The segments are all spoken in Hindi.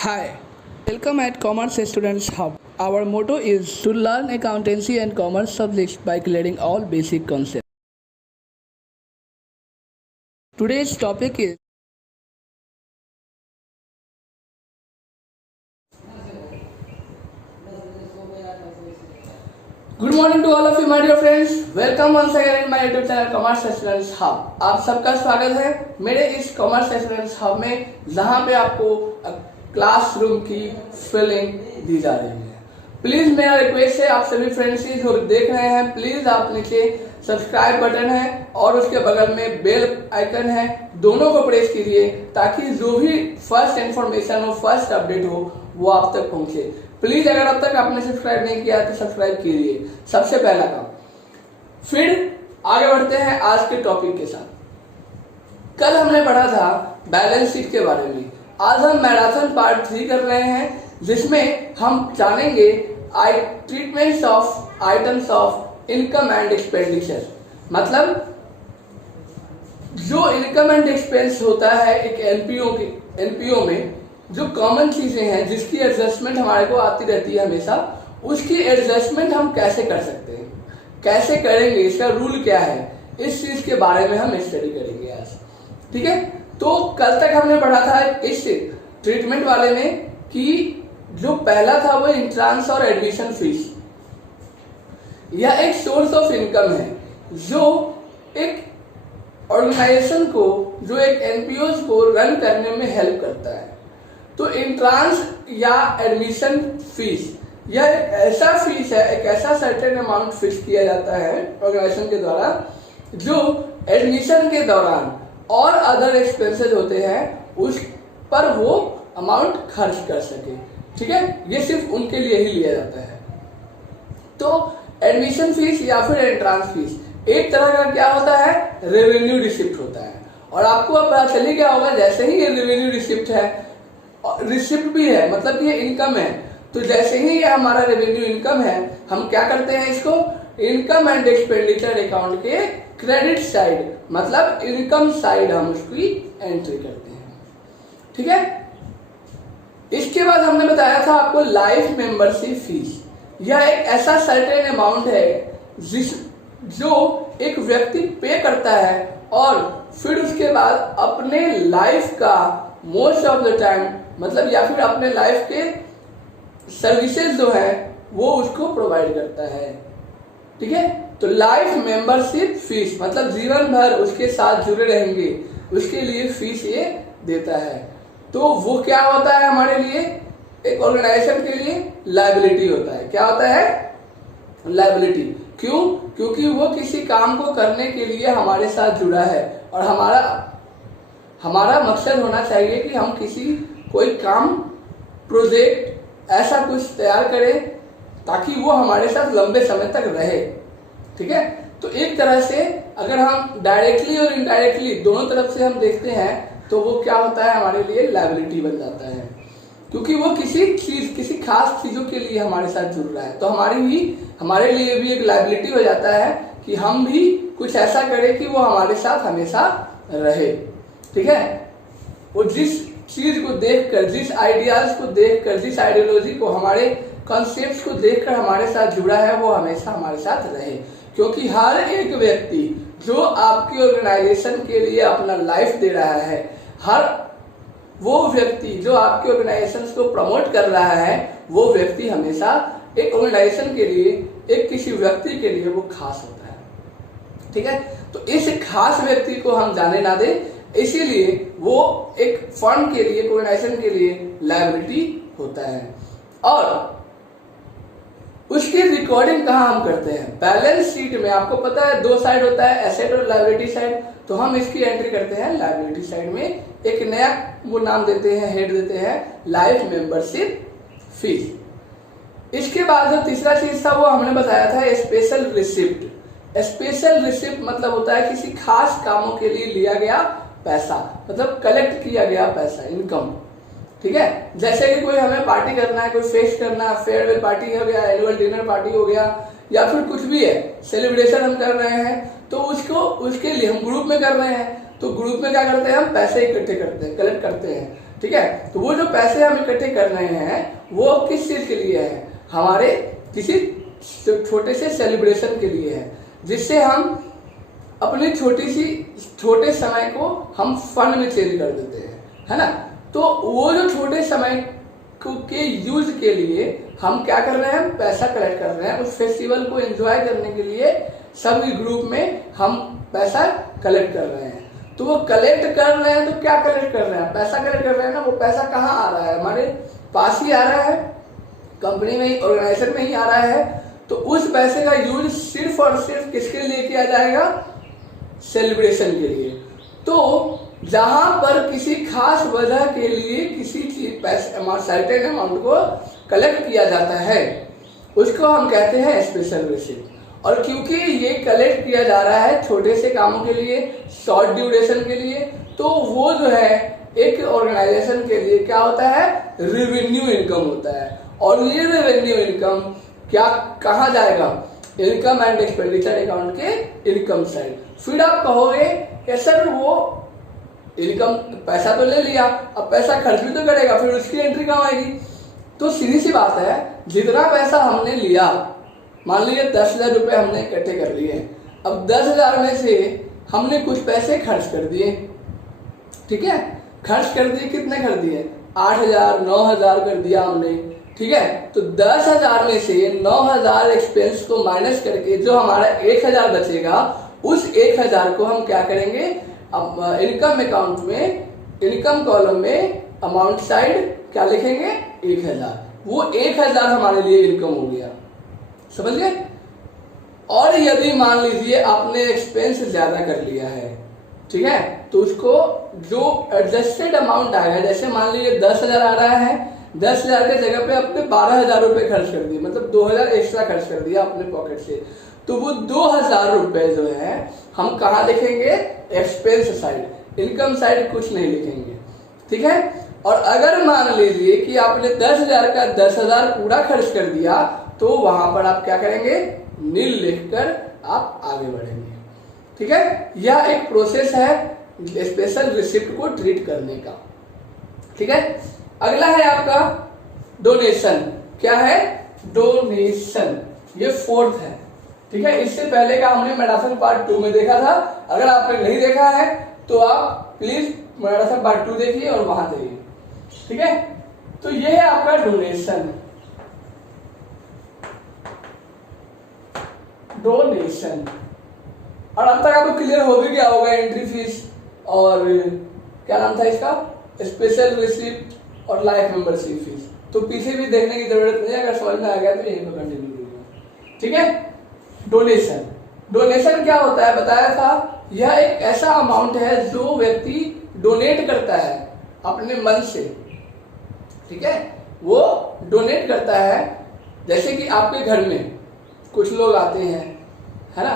Hi, welcome at Commerce Students Hub. Our motto is to learn accountancy and commerce subjects by clearing all basic concepts. Today's topic is Good morning to all of you my dear friends. Welcome once again in my YouTube channel Commerce Students Hub. आप सबका स्वागत है मेरे इस Commerce Students Hub में, जहाँ पे आपको क्लासरूम की फीलिंग दी जा रही है। प्लीज मेरा रिक्वेस्ट है आप सभी फ्रेंड्स जो देख रहे हैं, प्लीज आप नीचे सब्सक्राइब बटन है और उसके बगल में बेल आइकन है, दोनों को प्रेस कीजिए ताकि जो भी फर्स्ट इंफॉर्मेशन हो, फर्स्ट अपडेट हो, वो आप तक पहुंचे। प्लीज अगर अब तक आपने सब्सक्राइब नहीं किया तो सब्सक्राइब कीजिए, सबसे पहला काम। फिर आगे बढ़ते हैं आज के टॉपिक के साथ। कल हमने पढ़ा था बैलेंस शीट के बारे में, आज हम मैराथन पार्ट 3 कर रहे हैं, जिसमें हम जानेंगे treatments of items of income and expenditure. मतलब जो इनकम एंड एक्सपेंस होता है एक एनपीओ में, जो कॉमन चीजें हैं जिसकी एडजस्टमेंट हमारे को आती रहती है हमेशा, उसकी एडजस्टमेंट हम कैसे कर सकते हैं, कैसे करेंगे, इसका रूल क्या है, इस चीज के बारे में हम स्टडी करेंगे आज। ठीक है, तो कल तक हमने पढ़ा था इस ट्रीटमेंट वाले में कि जो पहला था वो इंट्रांस और एडमिशन फीस। यह एक सोर्स ऑफ इनकम है जो एक ऑर्गेनाइजेशन को, जो एक एनपीओ को रन करने में हेल्प करता है। तो इंट्रांस या एडमिशन फीस यह एक ऐसा फीस है, एक ऐसा सर्टेन अमाउंट फिक्स किया जाता है ऑर्गेनाइजेशन के द्वारा, जो एडमिशन के दौरान और अदर एक्सपेंसेस होते हैं उस पर वो अमाउंट खर्च कर सके। ठीक है, ये सिर्फ उनके लिए ही लिया जाता है। तो एडमिशन फीस या फिर एंट्रांस फीस एक तरह का क्या होता है, रेवेन्यू रिसिप्ट होता है। और आपको अब पता चल ही गया होगा, जैसे ही ये रेवेन्यू रिसिप्ट है, रिसिप्ट भी है, मतलब कि ये इनकम है, तो जैसे ही ये हमारा रेवेन्यू इनकम है, हम क्या करते हैं इसको इनकम एंड एक्सपेंडिचर अकाउंट के क्रेडिट साइड, मतलब इनकम साइड हम उसकी एंट्री करते हैं। ठीक है, इसके बाद हमने बताया था आपको लाइफ मेंबरशिप फीस। यह एक ऐसा सर्टेन अमाउंट है जो एक व्यक्ति पे करता है और फिर उसके बाद अपने लाइफ का मोस्ट ऑफ द टाइम, मतलब या फिर अपने लाइफ के सर्विसेज जो है वो उसको प्रोवाइड करता है। ठीक है, तो लाइफ मेंबरशिप फीस मतलब जीवन भर उसके साथ जुड़े रहेंगे, उसके लिए फीस ये देता है। तो वो क्या होता है हमारे लिए, एक ऑर्गेनाइजेशन के लिए लायबिलिटी होता है। क्या होता है, लायबिलिटी। क्यों? क्योंकि वो किसी काम को करने के लिए हमारे साथ जुड़ा है और हमारा मकसद होना चाहिए कि हम कोई काम, प्रोजेक्ट ऐसा कुछ तैयार करें ताकि वो हमारे साथ लंबे समय तक रहे। ठीक है, तो एक तरह से अगर हम डायरेक्टली और इनडायरेक्टली दोनों तरफ से हम देखते हैं तो वो क्या होता है, हमारे लिए लायबिलिटी बन जाता है, क्योंकि वो किसी खास चीजों के लिए हमारे साथ जुड़ रहा है। तो हमारे लिए भी एक लायबिलिटी हो जाता है कि हम भी कुछ ऐसा करें कि वो हमारे साथ हमेशा रहे। ठीक है, वो जिस चीज को देखकर, जिस आइडियाज को देखकर, जिस आइडियोलॉजी को, हमारे कॉन्सेप्ट्स को देखकर हमारे साथ जुड़ा है, वो हमेशा हमारे साथ रहे। क्योंकि हर एक व्यक्ति जो आपकी ऑर्गेनाइजेशन के लिए अपना लाइफ दे रहा है, हर वो व्यक्ति जो आपके ऑर्गेनाइजेशन को प्रमोट कर रहा है, वो व्यक्ति हमेशा एक ऑर्गेनाइजेशन के लिए, एक किसी व्यक्ति के लिए वो खास होता है। ठीक है, तो इस खास व्यक्ति को हम जाने ना दें, इसीलिए वो एक फंड के लिए, ऑर्गेनाइजेशन के लिए लायबिलिटी होता है। और उसकी रिकॉर्डिंग कहाँ हम करते हैं, बैलेंस शीट में। आपको पता है 2 साइड होता है, एसेट और लायबिलिटी साइड, तो हम इसकी एंट्री करते हैं लायबिलिटी साइड में। एक नया वो नाम देते हैं, हेड देते हैं लाइफ मेंबरशिप फीस। इसके बाद जो तीसरा चीज था वो हमने बताया था स्पेशल रिसिप्ट। स्पेशल रिसिप्ट मतलब होता है किसी खास कामों के लिए लिया गया पैसा, मतलब कलेक्ट किया गया पैसा, इनकम। ठीक है, जैसे कि कोई हमें पार्टी करना है, कोई फेस्ट करना है, फेयरवेल पार्टी हो गया, एनुअल डिनर पार्टी हो गया, या फिर कुछ भी है, सेलिब्रेशन हम कर रहे हैं, तो उसके लिए हम ग्रुप में कर रहे हैं, तो ग्रुप में क्या करते हैं, हम पैसे इकट्ठे करते हैं, कलेक्ट करते हैं, ठीक है। तो वो जो पैसे हम इकट्ठे कर रहे हैं वो किस चीज के लिए है, हमारे किसी छोटे से सेलिब्रेशन के लिए है, जिससे हम अपने छोटे समय को हम फंड में चेंज कर देते हैं, है ना। तो वो जो छोटे समय के यूज के लिए हम क्या कर रहे हैं, पैसा कलेक्ट कर रहे हैं, उस फेस्टिवल को एंजॉय करने के लिए सभी ग्रुप में हम पैसा कलेक्ट कर रहे हैं। तो वो कलेक्ट कर रहे हैं, तो क्या कलेक्ट कर रहे हैं, पैसा कलेक्ट कर रहे हैं ना। वो पैसा कहाँ आ रहा है, हमारे पास ही आ रहा है, कंपनी में ही, ऑर्गेनाइजेशन में ही आ रहा है। तो उस पैसे का यूज सिर्फ और सिर्फ किसके लिए किया जाएगा, सेलिब्रेशन के लिए। तो जहां पर किसी खास वजह के लिए किसी चीज पैसे सर्टेन अमाउंट को कलेक्ट किया जाता है, उसको हम कहते हैं स्पेशल रिसिप्ट। और क्योंकि ये कलेक्ट किया जा रहा है छोटे से कामों के लिए, शॉर्ट ड्यूरेशन के लिए, तो वो जो है एक ऑर्गेनाइजेशन के लिए क्या होता है, रेवेन्यू इनकम होता है। और ये रेवेन्यू इनकम क्या कहाँ जाएगा, इनकम एंड एक्सपेंडिचर अकाउंट के इनकम साइड। फिर आप कहोगे कि सर वो इनकम पैसा तो ले लिया, अब पैसा खर्च भी तो करेगा, फिर उसकी एंट्री कहाँ आएगी। तो सीधी सी बात है, जितना पैसा हमने लिया, मान लीजिए 10,000 रुपए हमने इकट्ठे कर लिए, अब 10,000 में से हमने कुछ पैसे खर्च कर दिए, ठीक है। खर्च कर दिए, कितने कर दिए, 8,000 9,000 कर दिया हमने, ठीक है। तो 10,000 में से 9,000 एक्सपेंस को माइनस करके जो हमारा 1,000 बचेगा, उस 1,000 को हम क्या करेंगे, अब इनकम अकाउंट में, इनकम कॉलम में अमाउंट साइड क्या लिखेंगे, 1,000। वो 1,000 हमारे लिए इनकम हो गया, समझ गए। और यदि मान लीजिए आपने एक्सपेंस ज्यादा कर लिया है, ठीक है, तो उसको जो एडजस्टेड अमाउंट आएगा, जैसे मान लीजिए 10,000 आ रहा है, 10,000 के जगह पे आपने 12,000 रुपए खर्च कर दिए, मतलब 2,000 एक्स्ट्रा खर्च कर दिया अपने पॉकेट से। तो वो 2,000 रुपए जो है हम कहाँ लिखेंगे, एक्सपेंस साइड, इनकम साइड कुछ नहीं लिखेंगे, ठीक है। और अगर मान लीजिए कि आपने 10,000 का 10,000 पूरा खर्च कर दिया, तो वहां पर आप क्या करेंगे, नील लिखकर आप आगे बढ़ेंगे, ठीक है। यह एक प्रोसेस है स्पेशल रिसिप्ट को ट्रीट करने का, ठीक है। अगला है आपका डोनेशन। क्या है, डोनेशन, ये फोर्थ है, ठीक है। इससे पहले का हमने मैराथन पार्ट 2 में देखा था। अगर आपने नहीं देखा है तो आप प्लीज मैराथन पार्ट 2 देखिए और वहां जाइए, ठीक है। तो ये है आपका डोनेशन। डोनेशन, और अब तक आपको क्लियर हो भी गया होगा एंट्री फीस और क्या नाम था इसका, स्पेशल रिसिप्ट और लाइफ मेंबरशिप फीस। तो पीछे भी देखने की जरूरत नहीं है, अगर समझ में आ गया तो यहीं पर कंटिन्यू करिए, ठीक है। डोनेशन, डोनेशन क्या होता है बताया था, यह एक ऐसा अमाउंट है जो व्यक्ति डोनेट करता है अपने मन से, ठीक है। वो डोनेट करता है, जैसे कि आपके घर में कुछ लोग आते हैं, है ना,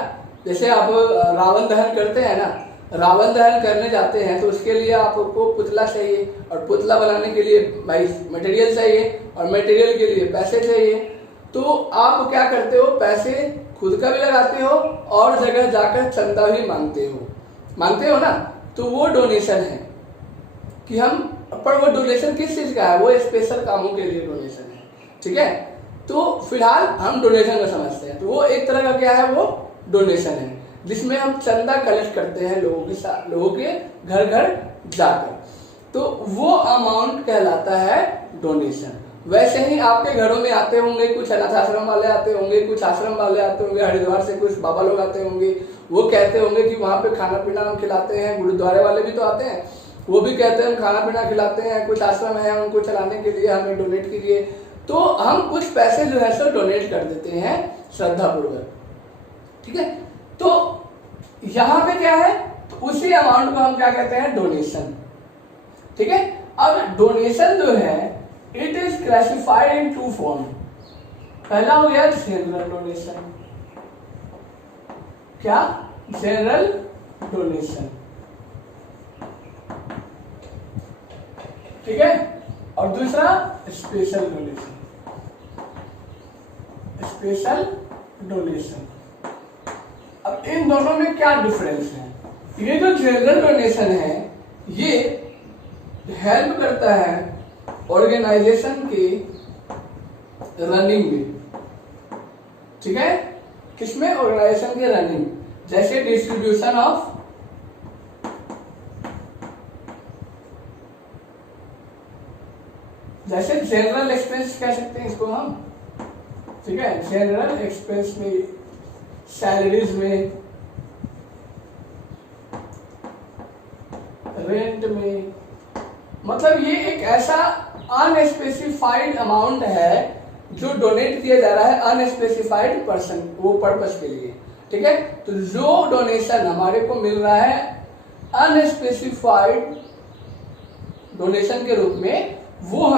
जैसे आप रावण दहन करते हैं ना, रावण दहन करने जाते हैं तो उसके लिए आपको पुतला चाहिए, और पुतला बनाने के लिए भाई मटेरियल चाहिए, और मटेरियल के लिए पैसे चाहिए। तो आप क्या करते हो, पैसे खुद का भी लगाते हो और जगह जाकर चंदा भी मांगते हो ना। तो वो डोनेशन है कि हम, पर वो डोनेशन किस चीज का है, वो स्पेशल कामों के लिए डोनेशन है, ठीक है। तो फिलहाल हम डोनेशन को समझते हैं। तो वो एक तरह का क्या है, वो डोनेशन है जिसमें हम चंदा कलेक्ट करते हैं लोगों के घर घर जाकर, तो वो अमाउंट कहलाता है डोनेशन। वैसे ही आपके घरों में आते होंगे, कुछ अनाथ आश्रम वाले आते होंगे, कुछ आश्रम वाले आते होंगे, हरिद्वार से कुछ बाबा लोग आते होंगे, वो कहते होंगे कि वहां पे खाना पीना हम खिलाते हैं। गुरुद्वारे वाले भी तो आते हैं, वो भी कहते हैं हम खाना पीना खिलाते हैं। कुछ आश्रम है उनको चलाने के लिए हमें डोनेट कीजिए, तो हम कुछ पैसे जो है सो डोनेट कर देते हैं श्रद्धा पूर्वक, ठीक है। तो यहाँ पे क्या है, तो उसी अमाउंट को हम क्या कहते हैं, डोनेशन, ठीक है। अब डोनेशन जो है it is classified in 2 form. पहला हो गया जनरल डोनेशन, क्या, जनरल डोनेशन, ठीक है। और दूसरा स्पेशल डोनेशन, स्पेशल डोनेशन। अब इन दोनों में क्या डिफरेंस है, ये जो जनरल डोनेशन है ये हेल्प करता है ऑर्गेनाइजेशन के रनिंग में, ठीक है, किसमें? ऑर्गेनाइजेशन के रनिंग, जैसे डिस्ट्रीब्यूशन ऑफ जैसे जनरल एक्सपेंस कह सकते हैं इसको हम, ठीक है, जनरल एक्सपेंस में, सैलरीज में, रेंट में, मतलब ये एक ऐसा अनस्पेसिफाइड अमाउंट है जो डोनेट किया जा रहा है अनस्पेसिफाइड पर्सन वो पर्पस के लिए, ठीक है। तो जो डोनेशन हमारे को मिल रहा है अनस्पेसिफाइड डोनेशन के रूप में, वो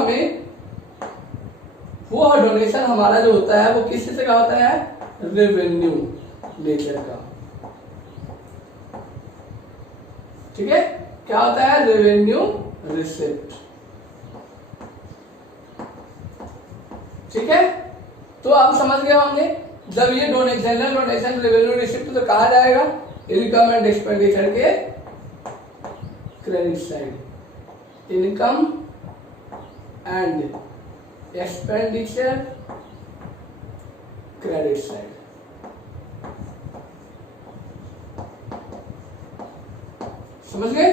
डोनेशन हमारा जो होता है वो किस चीज का होता है? रेवेन्यू नेचर का, ठीक है। क्या होता है? रेवेन्यू रिसिप्ट, ठीक है। तो आप समझ गए होंगे, जब ये जनरल डोनेशन रेवेन्यू रिसिप्ट तो कहा जाएगा इनकम एंड एक्सपेंडिचर के credit side, income and expenditure credit side. समझ गए?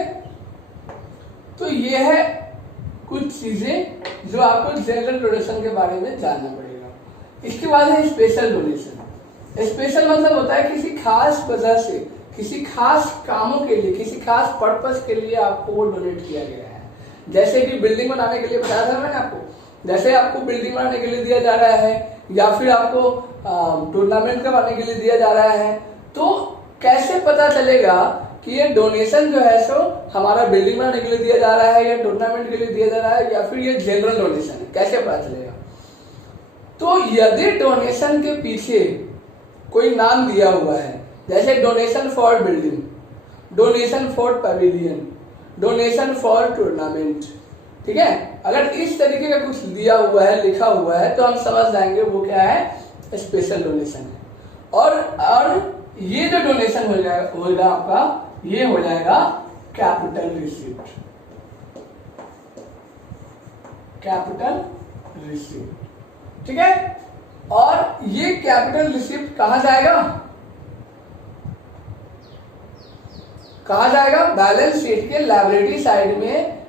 तो ये है कुछ चीजें जो आपको जनरल डोनेशन के बारे में जानना पड़ेगा। इसके बाद है स्पेशल डोनेशन। स्पेशल मतलब होता है किसी खास वजह से, किसी खास कामों के लिए, किसी खास पर्पस के लिए आपको वो डोनेट किया गया है। जैसे कि बिल्डिंग बनाने के लिए बताया था मैंने आपको, जैसे आपको बिल्डिंग बनाने के लिए दिया जा रहा है या फिर आपको टूर्नामेंट करवाने के लिए दिया जा रहा है, तो कैसे पता चलेगा कि ये डोनेशन जो है सो हमारा बिल्डिंग बनाने के लिए दिया जा रहा है या टूर्नामेंट के लिए दिया जा रहा है या फिर ये जनरल डोनेशन है, कैसे पता चलेगा? तो यदि डोनेशन के पीछे कोई नाम दिया हुआ है, जैसे donation for building, donation for pavilion, donation for tournament, ठीक है, अगर इस तरीके का कुछ दिया हुआ है, लिखा हुआ है, तो हम समझ जाएंगे वो क्या है? स्पेशल डोनेशन है। और ये जो डोनेशन होगा आपका, ये हो जाएगा कैपिटल रिसिप्ट, कैपिटल रिसिप्ट, ठीक है। और ये कैपिटल रिसिप्ट कहां जाएगा? कहा जाएगा? बैलेंस शीट के लायबिलिटी साइड में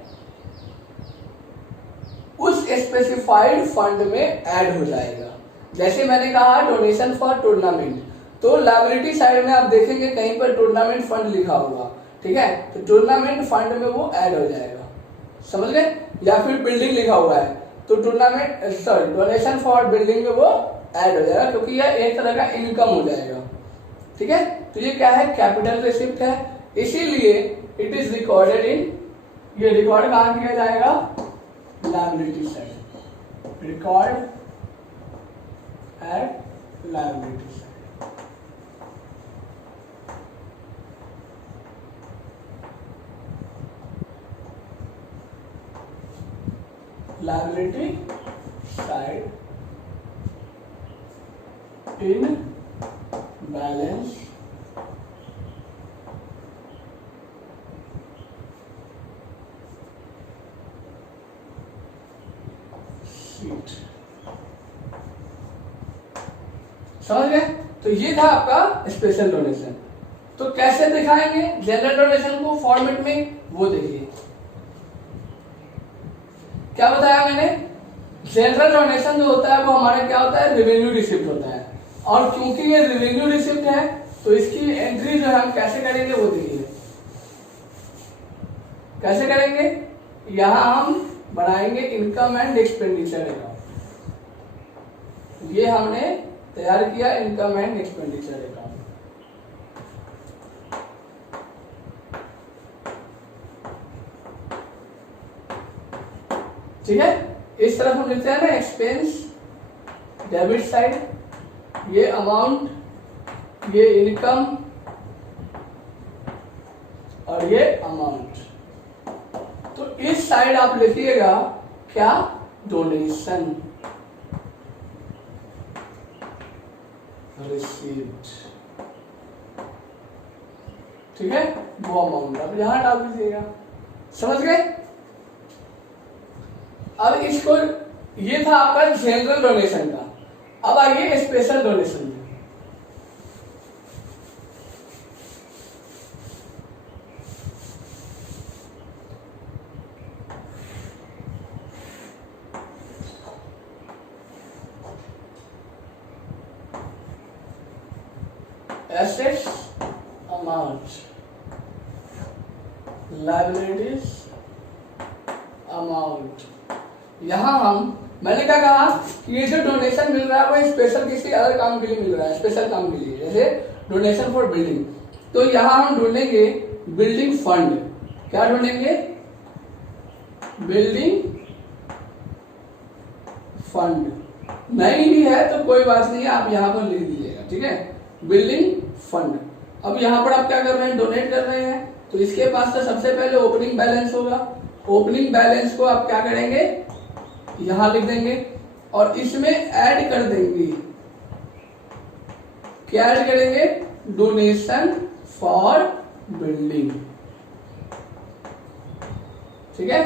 उस स्पेसिफाइड फंड में ऐड हो जाएगा। जैसे मैंने कहा डोनेशन फॉर टूर्नामेंट, तो लायबिलिटी साइड में आप देखेंगे कहीं पर टूर्नामेंट फंड लिखा होगा, ठीक है, तो टूर्नामेंट फंड में वो ऐड हो जाएगा। समझ गए? या फिर बिल्डिंग लिखा हुआ है तो डोनेशन फॉर बिल्डिंग में वो ऐड हो जाएगा, क्योंकि यह एक तरह का इनकम हो जाएगा, ठीक है। तो ये क्या है? कैपिटल रिसिप्ट है, इसीलिए इट इज रिकॉर्डेड इन, ये रिकॉर्ड कहां किया जाएगा? Liability side, record eight liability side. Liability side in balance sheet. समझ गए? तो ये था आपका स्पेशल डोनेशन। तो कैसे दिखाएंगे जनरल डोनेशन को फॉर्मेट में, वो देखिए क्या बताया मैंने। जनरल डोनेशन जो होता है वो हमारा क्या होता है? रेवेन्यू रिसिप्ट होता है। और क्योंकि ये रेवेन्यू रिसिप्ट है तो इसकी एंट्री जो है हम कैसे करेंगे वो देखिए। कैसे करेंगे? यहां हम बनाएंगे इनकम एंड एक्सपेंडिचर अकाउंट। ये हमने तैयार किया इनकम एंड एक्सपेंडिचर अकाउंट, ठीक है। इस तरफ हम लिखते हैं ना एक्सपेंस डेबिट साइड, ये अमाउंट, ये इनकम और ये अमाउंट। तो इस साइड आप लिखिएगा क्या? डोनेशन रिसीव्ड, ठीक है, वो अमाउंट अब यहां डाल दीजिएगा। समझ गए? अब इसको, ये था आपका जनरल डोनेशन का। अब आइए स्पेशल डोनेशन में। Assets, amount, liabilities, amount. यहां मैंने क्या कहा कि ये जो डोनेशन मिल रहा है वो स्पेशल किसी अलग काम के लिए मिल रहा है, स्पेशल काम के लिए, जैसे डोनेशन फॉर बिल्डिंग। तो यहां हम ढूंढेंगे बिल्डिंग फंड। क्या ढूंढेंगे? Building fund. नहीं भी है तो कोई बात नहीं है, आप यहां पर लिख दीजिएगा, ठीक है, बिल्डिंग फंड। अब यहां पर आप क्या कर रहे हैं? डोनेट कर रहे हैं, तो इसके पास तो सबसे पहले ओपनिंग बैलेंस होगा। ओपनिंग बैलेंस को आप क्या करेंगे? यहां लिख देंगे और इसमें ऐड कर देंगे, क्या ऐड करेंगे? Donation for building. ठीक है,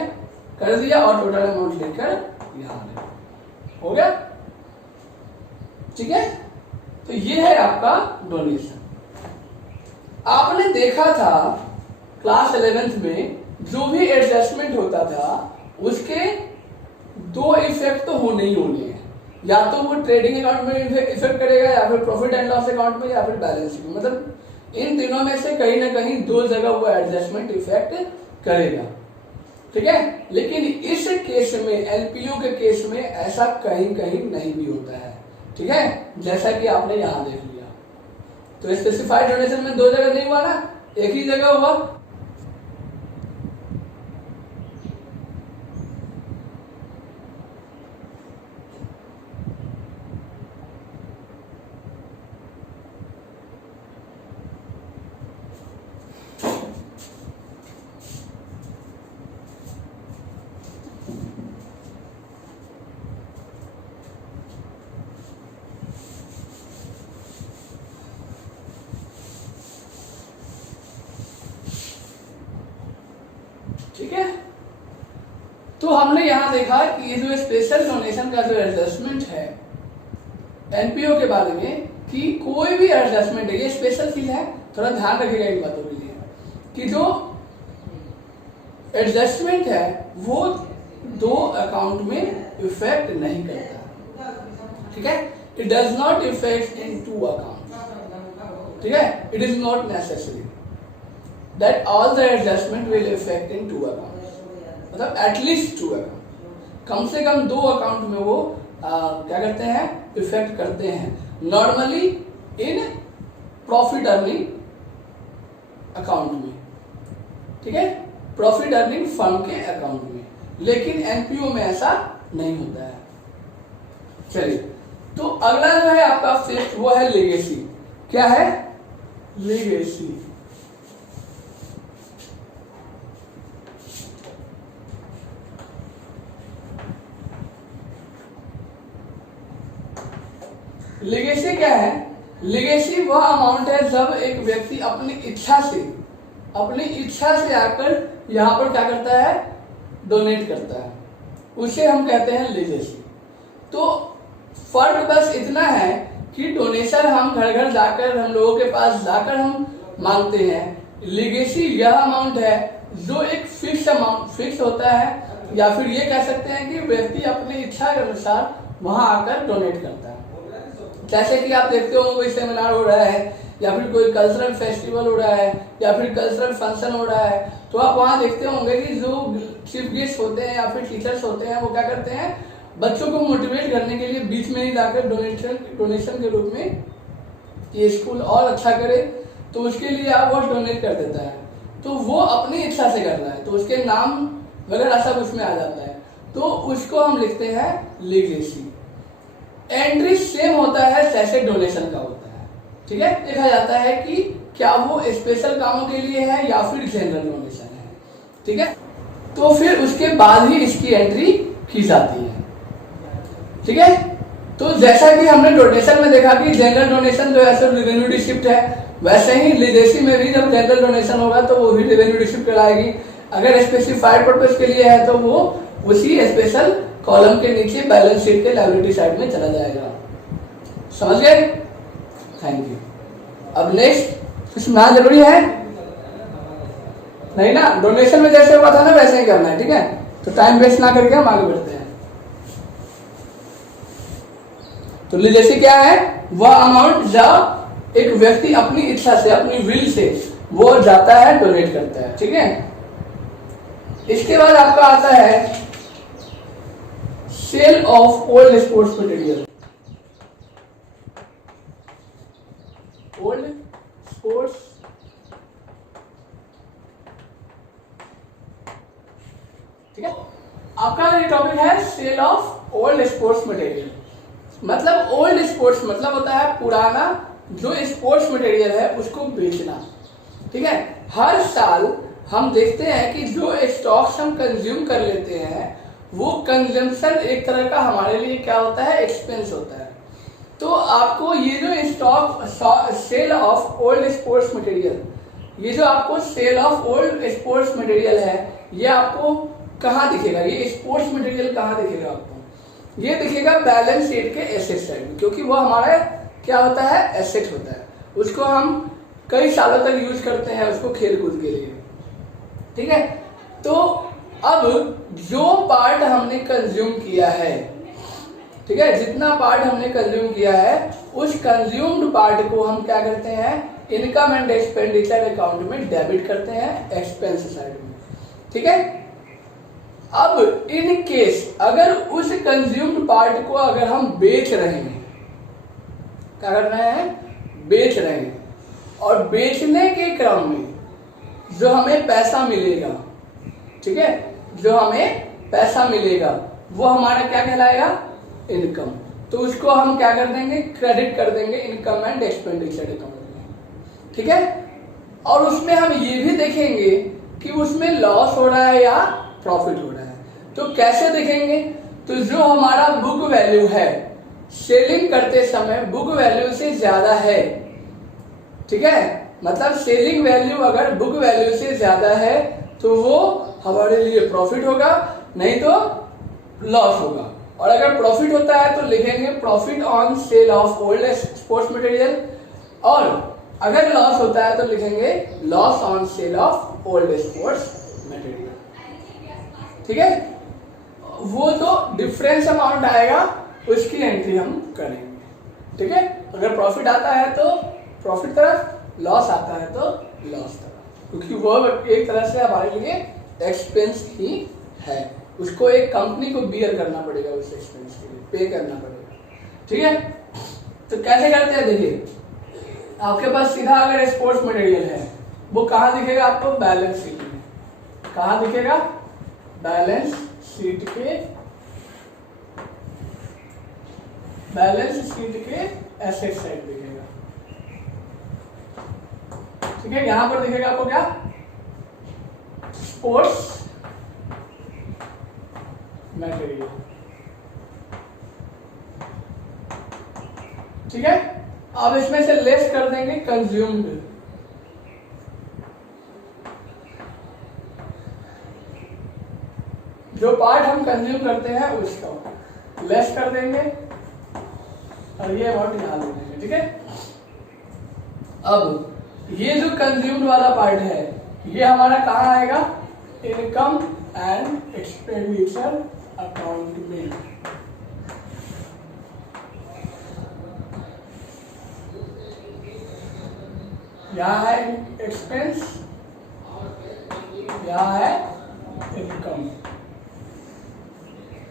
कर दिया और टोटल अमाउंट लेकर यहां हो गया। ठीक है, तो ये है आपका डोनेशन। आपने देखा था क्लास 11th में जो भी एडजस्टमेंट होता था उसके दो इफेक्ट तो होने ही होने हैं, या तो वो ट्रेडिंग अकाउंट में इफेक्ट करेगा, या फिर प्रॉफिट एंड लॉस अकाउंट में, या फिर बैलेंस शीट में। मतलब इन तीनों में से कहीं ना कहीं दो जगह वो एडजस्टमेंट इफेक्ट करेगा। ठीक है, लेकिन इस केस में, एलपीयू के केस में ऐसा कहीं कहीं नहीं भी होता है। ठीक है, जैसा कि आपने यहां देख लिया। तो स्पेसिफाइड डोनेशन में दो जगह नहीं हुआ ना, एक ही जगह हुआ। ठीक है, तो हमने यहां देखा कि ये जो स्पेशल डोनेशन का जो एडजस्टमेंट है एनपीओ के बारे में, कि कोई भी एडजस्टमेंट है, ये स्पेशल चीज है, थोड़ा ध्यान रखिएगा इन बातों के लिए, कि जो एडजस्टमेंट है वो दो अकाउंट में इफेक्ट नहीं करता। ठीक है, it does not effect into account. ठीक है, it is not necessary that all the adjustment will affect in two accounts, मतलब at least two account, कम से कम दो अकाउंट में वो क्या करते हैं? इफेक्ट करते हैं। Normally in profit earning account में, ठीक है, प्रॉफिट अर्निंग फर्म के अकाउंट में, लेकिन एनपीओ में ऐसा नहीं होता है। चलिए, तो अगला जो है आपका फिफ्थ, वो है लेगेसी। क्या है? लेगेसी। लिगेसी क्या है? लिगेसी वह अमाउंट है जब एक व्यक्ति अपनी इच्छा से आकर यहां पर क्या करता है? डोनेट करता है, उसे हम कहते हैं लिगेसी। तो फर्क बस इतना है कि डोनेशन हम घर घर जाकर, हम लोगों के पास जाकर हम मांगते हैं। लिगेसी यह अमाउंट है जो एक फिक्स अमाउंट, फिक्स होता है, या फिर ये कह सकते हैं कि व्यक्ति अपनी इच्छा के अनुसार वहां आकर डोनेट करता है। जैसे कि आप देखते हो कोई सेमिनार हो रहा है, या फिर कोई कल्चरल फेस्टिवल हो रहा है, या फिर कल्चरल फंक्शन हो रहा है, तो आप वहां देखते होंगे कि जो चीफ गेस्ट होते हैं या फिर टीचर्स होते हैं, वो क्या करते हैं? बच्चों को मोटिवेट करने के लिए बीच में ही जाकर डोनेशन के रूप में ये स्कूल और अच्छा करे, तो उसके लिए आप वो डोनेट कर देता है। तो वो अपनी इच्छा से कर रहा है, तो उसके नाम वगैरह सब उसमें आ जाता है, तो उसको हम लिखते हैं लिगेसी। एंट्री सेम होता है जैसे डोनेशन का होता है। ठीक है, देखा जाता है कि क्या वो स्पेशल कामों के लिए है या फिर जनरल डोनेशन है। ठीक है, तो फिर उसके बाद ही इसकी एंट्री की जाती है। ठीक है, तो जैसा कि हमने डोनेशन में देखा कि जनरल डोनेशन जो है सिर्फ रेवेन्यू रिसिप्ट है, वैसे ही लीगेसी में भी जब जनरल डोनेशन होगा तो वो भी रेवेन्यू रिसीव कराएगी। अगर स्पेसिफाइड पर्पज के लिए है तो वो उसी स्पेशल कॉलम के नीचे बैलेंस शीट के लायबिलिटी साइड में चला जाएगा। समझ गए? Thank you. अब नेक्स्ट कुछ सुनना जरूरी है नहीं ना? डोनेशन में जैसे हुआ था ना वैसे ही करना है, ठीक है? तो टाइम वेस्ट ना करके हम आगे बढ़ते हैं। तो लीगेसी क्या है? वह अमाउंट जब एक व्यक्ति अपनी इच्छा से, अपनी विल से वो जाता है, डोनेट करता है, ठीक है? इसके बाद आपका आता है sale of old sports material. Old sports ठीक है, आपका ये टॉपिक है sale of old sports material. मतलब ओल्ड स्पोर्ट्स मतलब होता है पुराना जो स्पोर्ट्स मटेरियल है उसको बेचना, ठीक है? हर साल हम देखते हैं कि जो स्टॉक्स हम कंज्यूम कर लेते हैं वो कंजम्पशन एक तरह का हमारे लिए क्या होता है? एक्सपेंस होता है। तो आपको ये जो stock sale of old sports material, ये जो आपको sale of old sports material है, ये आपको कहाँ दिखेगा? ये स्पोर्ट्स मटेरियल कहाँ दिखेगा आपको? ये दिखेगा बैलेंस शीट के एसेट साइड में, क्योंकि वो हमारा क्या होता है? एसेट होता है। उसको हम कई सालों तक यूज करते हैं उसको खेल कूद के लिए, ठीक है? तो अब जो पार्ट हमने कंज्यूम किया है, ठीक है, जितना पार्ट हमने कंज्यूम किया है उस कंज्यूम्ड पार्ट को हम क्या करते हैं? इनकम एंड एक्सपेंडिचर अकाउंट में डेबिट करते हैं एक्सपेंस साइड में, ठीक है? अब इन केस अगर उस कंज्यूम्ड पार्ट को अगर हम बेच रहे हैं, क्या कर रहे हैं? बेच रहे हैं, और बेचने के क्रम में जो हमें पैसा मिलेगा, ठीक है, जो हमें पैसा मिलेगा वो हमारा क्या कहलाएगा? इनकम। तो उसको हम क्या कर देंगे? क्रेडिट कर देंगे इनकम एंड एक्सपेंडिचर अकाउंट में, ठीक है? और उसमें हम ये भी देखेंगे कि उसमें लॉस हो रहा है या प्रॉफिट हो रहा है। तो कैसे देखेंगे? तो जो हमारा बुक वैल्यू है सेलिंग करते समय बुक वैल्यू से ज्यादा है, ठीक है, मतलब सेलिंग वैल्यू अगर बुक वैल्यू से ज्यादा है तो वो हमारे लिए प्रॉफिट होगा, नहीं तो लॉस होगा। और अगर प्रॉफिट होता है तो लिखेंगे profit on sale of old sports material, और अगर लॉस होता है तो लिखेंगे loss on sale of old sports material, ठीक है? वो तो डिफरेंस अमाउंट आएगा उसकी एंट्री हम करेंगे, ठीक है? अगर प्रॉफिट आता है तो प्रॉफिट तरफ, लॉस आता है तो लॉस तरफ, क्योंकि वो एक तरह से हमारे लिए एक्सपेंस ही है। उसको एक कंपनी को बियर करना पड़ेगा, उस एक्सपेंस के लिए पे करना पड़ेगा, ठीक है? तो कैसे करते हैं? देखिए, आपके पास सीधा अगर स्पोर्ट्स मटेरियल है वो कहाँ दिखेगा आपको? बैलेंस शीट में। कहाँ दिखेगा? बैलेंस शीट के, बैलेंस शीट के एसेट साइड दिखेगा, ठीक है? यहां पर दिखेगा आपको क्या? स्पोर्ट्स मटेरियल, ठीक है? अब इसमें से लेस कर देंगे कंज्यूम्ड, जो पार्ट हम कंज्यूम करते हैं उसका लेस कर देंगे, और ये अमाउंट यहां दे देंगे, ठीक है? अब ये जो कंज्यूम्ड वाला पार्ट है ये हमारा कहाँ आएगा? इनकम एंड एक्सपेंडिचर अकाउंट में, यहाँ है एक्सपेंस, यहाँ है इनकम।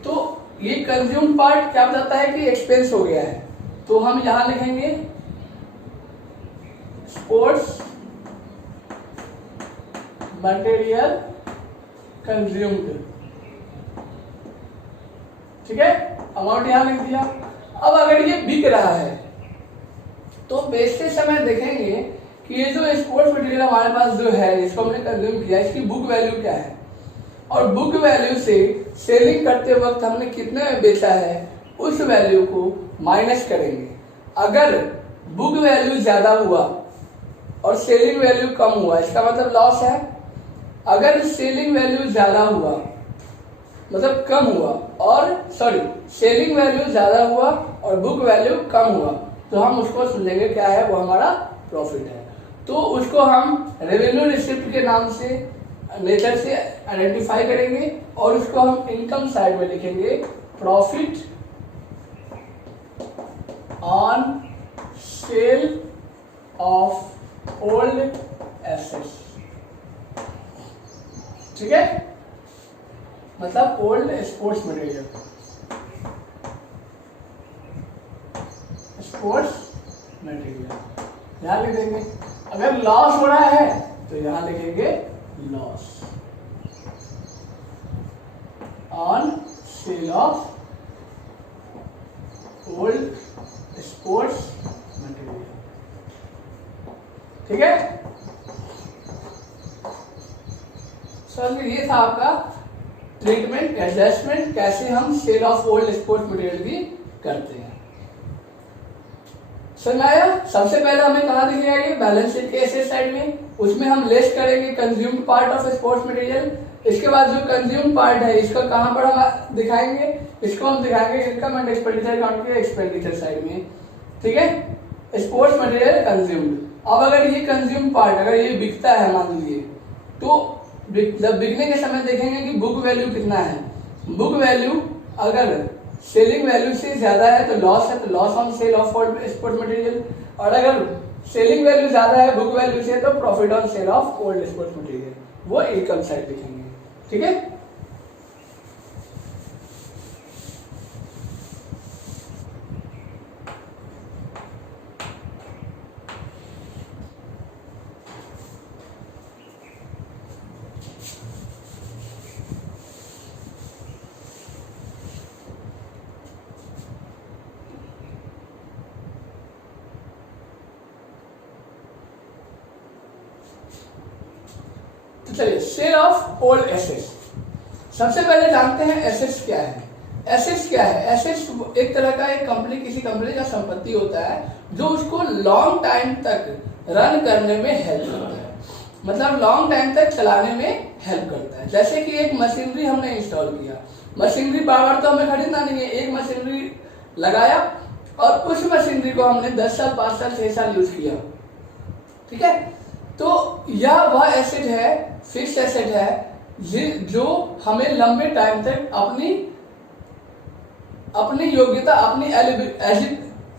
तो ये कंज्यूम पार्ट क्या बताता है कि एक्सपेंस हो गया है, तो हम यहां लिखेंगे स्पोर्ट्स मटेरियल कंज्यूम्ड, ठीक है? अमाउंट यहां लिख दिया। अब अगर ये बिक रहा है तो बेचते समय देखेंगे कि ये जो स्पोर्ट्स मटेरियल हमारे पास जो है इसको हमने कंज्यूम किया, इसकी बुक वैल्यू क्या है, और बुक वैल्यू से सेलिंग करते वक्त हमने कितने में बेचा है उस वैल्यू को माइनस करेंगे। अगर बुक वैल्यू ज्यादा हुआ और सेलिंग वैल्यू कम हुआ, इसका मतलब लॉस है। अगर सेलिंग वैल्यू ज्यादा हुआ मतलब कम हुआ, और सॉरी सेलिंग वैल्यू ज्यादा हुआ और बुक वैल्यू कम हुआ, तो हम उसको समझेंगे क्या है, वो हमारा प्रॉफिट है। तो उसको हम रेवेन्यू रिसिप्ट के नाम से मेथड से आइडेंटिफाई करेंगे और उसको हम इनकम साइड में लिखेंगे profit on sale of old assets. ठीक है, मतलब old sports material, sports material यहां लिख देंगे। अगर लॉस हो रहा है तो यहां लिखेंगे loss on sale of old sports material. ठीक है, सर ये था आपका ट्रीटमेंट एडजस्टमेंट, कैसे हम sale of old sports material की करते हैं। समझ आया? सबसे पहले हमें कहा दिखेगा ये बैलेंस शीट के एसेट साइड में, उसमें हम लिस्ट करेंगे consumed part of sports material. इसके बाद जो कंज्यूम पार्ट है इसको कहां पर हम दिखाएंगे, इसको हम दिखाएंगे इनकम एंड एक्सपेंडिचर अकाउंट के एक्सपेंडिचर साइड में। ठीक है, स्पोर्ट्स मटेरियल कंज्यूम्ड। अब अगर ये कंज्यूम पार्ट अगर ये बिकता है मान लीजिए, तो जब बिकने के समय देखेंगे कि बुक वैल्यू कितना है। बुक वैल्यू अगर सेलिंग वैल्यू से ज्यादा है तो लॉस है, तो loss on sale of old sports material. और अगर सेलिंग वैल्यू ज्यादा है बुक वैल्यू से तो profit on sale of old sports material, वो इनकम साइड लिखेंगे। ठीक है, चलिए सेल ऑफ ओल्ड एसेट्स। सबसे पहले जानते हैं एसेट्स क्या है। एसेट्स क्या है? एसेट्स एक तरह का एक कंपनी, किसी कंपनी का संपत्ति होता है जो उसको लॉन्ग टाइम तक रन करने में हेल्प करता है, मतलब लॉन्ग टाइम तक चलाने में हेल्प करता है। जैसे कि एक मशीनरी हमने इंस्टॉल किया, मशीनरी बार बार तो हमें खरीदना नहीं है, एक मशीनरी लगाया और उस मशीनरी को हमने 10 साल 5 साल 6 साल यूज किया। ठीक है, तो यह वह एसेट है, फिक्स्ड एसेट है जो हमें लंबे टाइम तक अपनी योग्यता, अपनी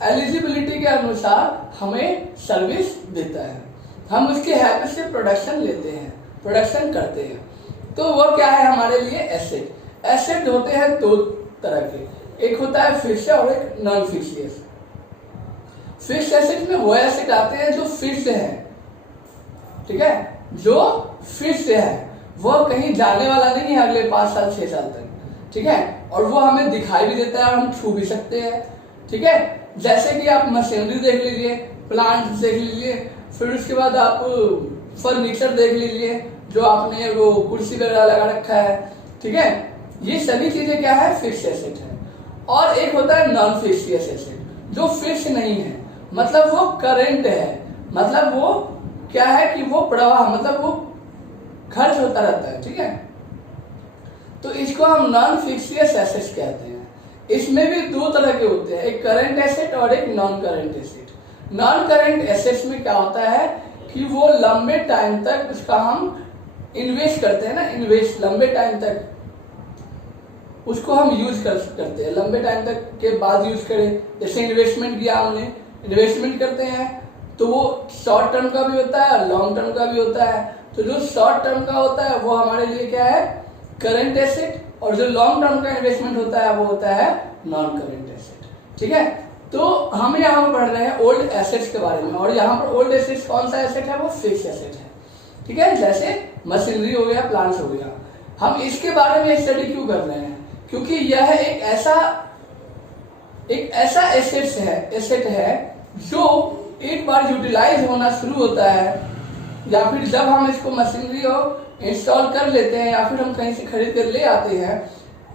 एलिजिबिलिटी के अनुसार हमें सर्विस देता है। हम उसके हेल्प से प्रोडक्शन लेते हैं, प्रोडक्शन करते हैं। तो वो क्या है हमारे लिए एसेट। एसेट होते हैं दो तरह के, एक होता है फिक्स्ड और एक नॉन फिक्स्ड। फिक्स्ड एसेट में वो एसेट आते हैं जो फिक्स्ड है। ठीक है, जो फिक्स्ड है वो कहीं जाने वाला नहीं है अगले 5 साल 6 साल तक। ठीक है, और वो हमें दिखाई भी देता है और हम छू भी सकते हैं। ठीक है, जैसे कि आप मशीनरी देख लीजिए, प्लांट देख लीजिए, फिर उसके बाद आप फर्नीचर देख लीजिए जो आपने वो कुर्सी वगैरह लगा रखा है। ठीक है, ये सभी चीजें क्या है, फिक्स्ड एसेट है। और एक होता है नॉन फिक्स्ड एसेट जो फिक्स्ड नहीं है, मतलब वो करंट है, मतलब वो क्या है कि वो प्रवाह, मतलब वो खर्च होता रहता है। ठीक है, तो इसको हम नॉन फिक्स्ड एसेट्स कहते हैं। इसमें भी दो तरह के होते हैं, एक करंट एसेट और एक non current asset. Non current assets में क्या होता है कि वो लंबे टाइम तक उसका हम इन्वेस्ट करते हैं ना, इन्वेस्ट लंबे टाइम तक उसको हम यूज करते हैं, लंबे टाइम तक के बाद यूज करें। जैसे इन्वेस्टमेंट किया हमने, इन्वेस्टमेंट करते हैं तो वो शॉर्ट टर्म का भी होता है और लॉन्ग टर्म का भी होता है। तो जो शॉर्ट टर्म का होता है वो हमारे लिए क्या है, करंट एसेट, और जो लॉन्ग टर्म का इन्वेस्टमेंट होता है वो होता है नॉन करंट एसेट। ठीक है, तो हम यहाँ पर पढ़ रहे हैं ओल्ड एसेट्स के बारे में, और यहाँ पर ओल्ड एसेट्स कौन सा एसेट है, वो फिक्स एसेट है। ठीक है, जैसे मशीनरी हो गया, प्लांट्स हो गया। हम इसके बारे में स्टडी क्यों कर रहे हैं, क्योंकि यह एक ऐसा एसेट है जो एक बार यूटिलाइज होना शुरू होता है, या फिर जब हम इसको मशीनरी और इंस्टॉल कर लेते हैं या फिर हम कहीं से खरीद कर ले आते हैं,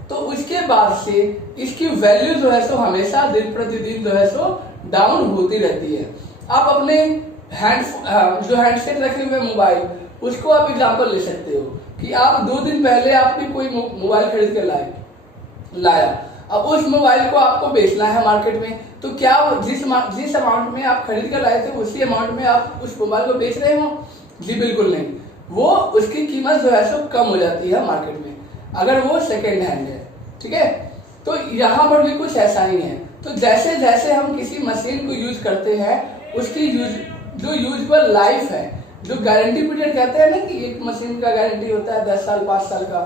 तो उसके बाद से इसकी वैल्यू जो है सो हमेशा दिन प्रतिदिन जो है सो डाउन होती रहती है। आप अपने जो हैंडसेट रखे हुए मोबाइल, उसको आप एग्जांपल ले सकते हो कि आप 2 दिन पहले आपने कोई मोबाइल खरीद कर लाया, अब उस मोबाइल को आपको बेचना है मार्केट में, तो क्या जिस अमाउंट में आप खरीद कर लाए थे उसी अमाउंट में आप उस मोबाइल को बेच रहे हो? जी बिल्कुल नहीं, वो उसकी कीमत जो है सो कम हो जाती है मार्केट में अगर वो सेकेंड हैंड है। ठीक है, तो यहाँ पर भी कुछ ऐसा ही है। तो जैसे जैसे हम किसी मशीन को यूज करते हैं, उसकी जो यूजफुल लाइफ है, जो गारंटी पीरियड कहते हैं ना कि एक मशीन का गारंटी होता है 10 साल 5 साल का,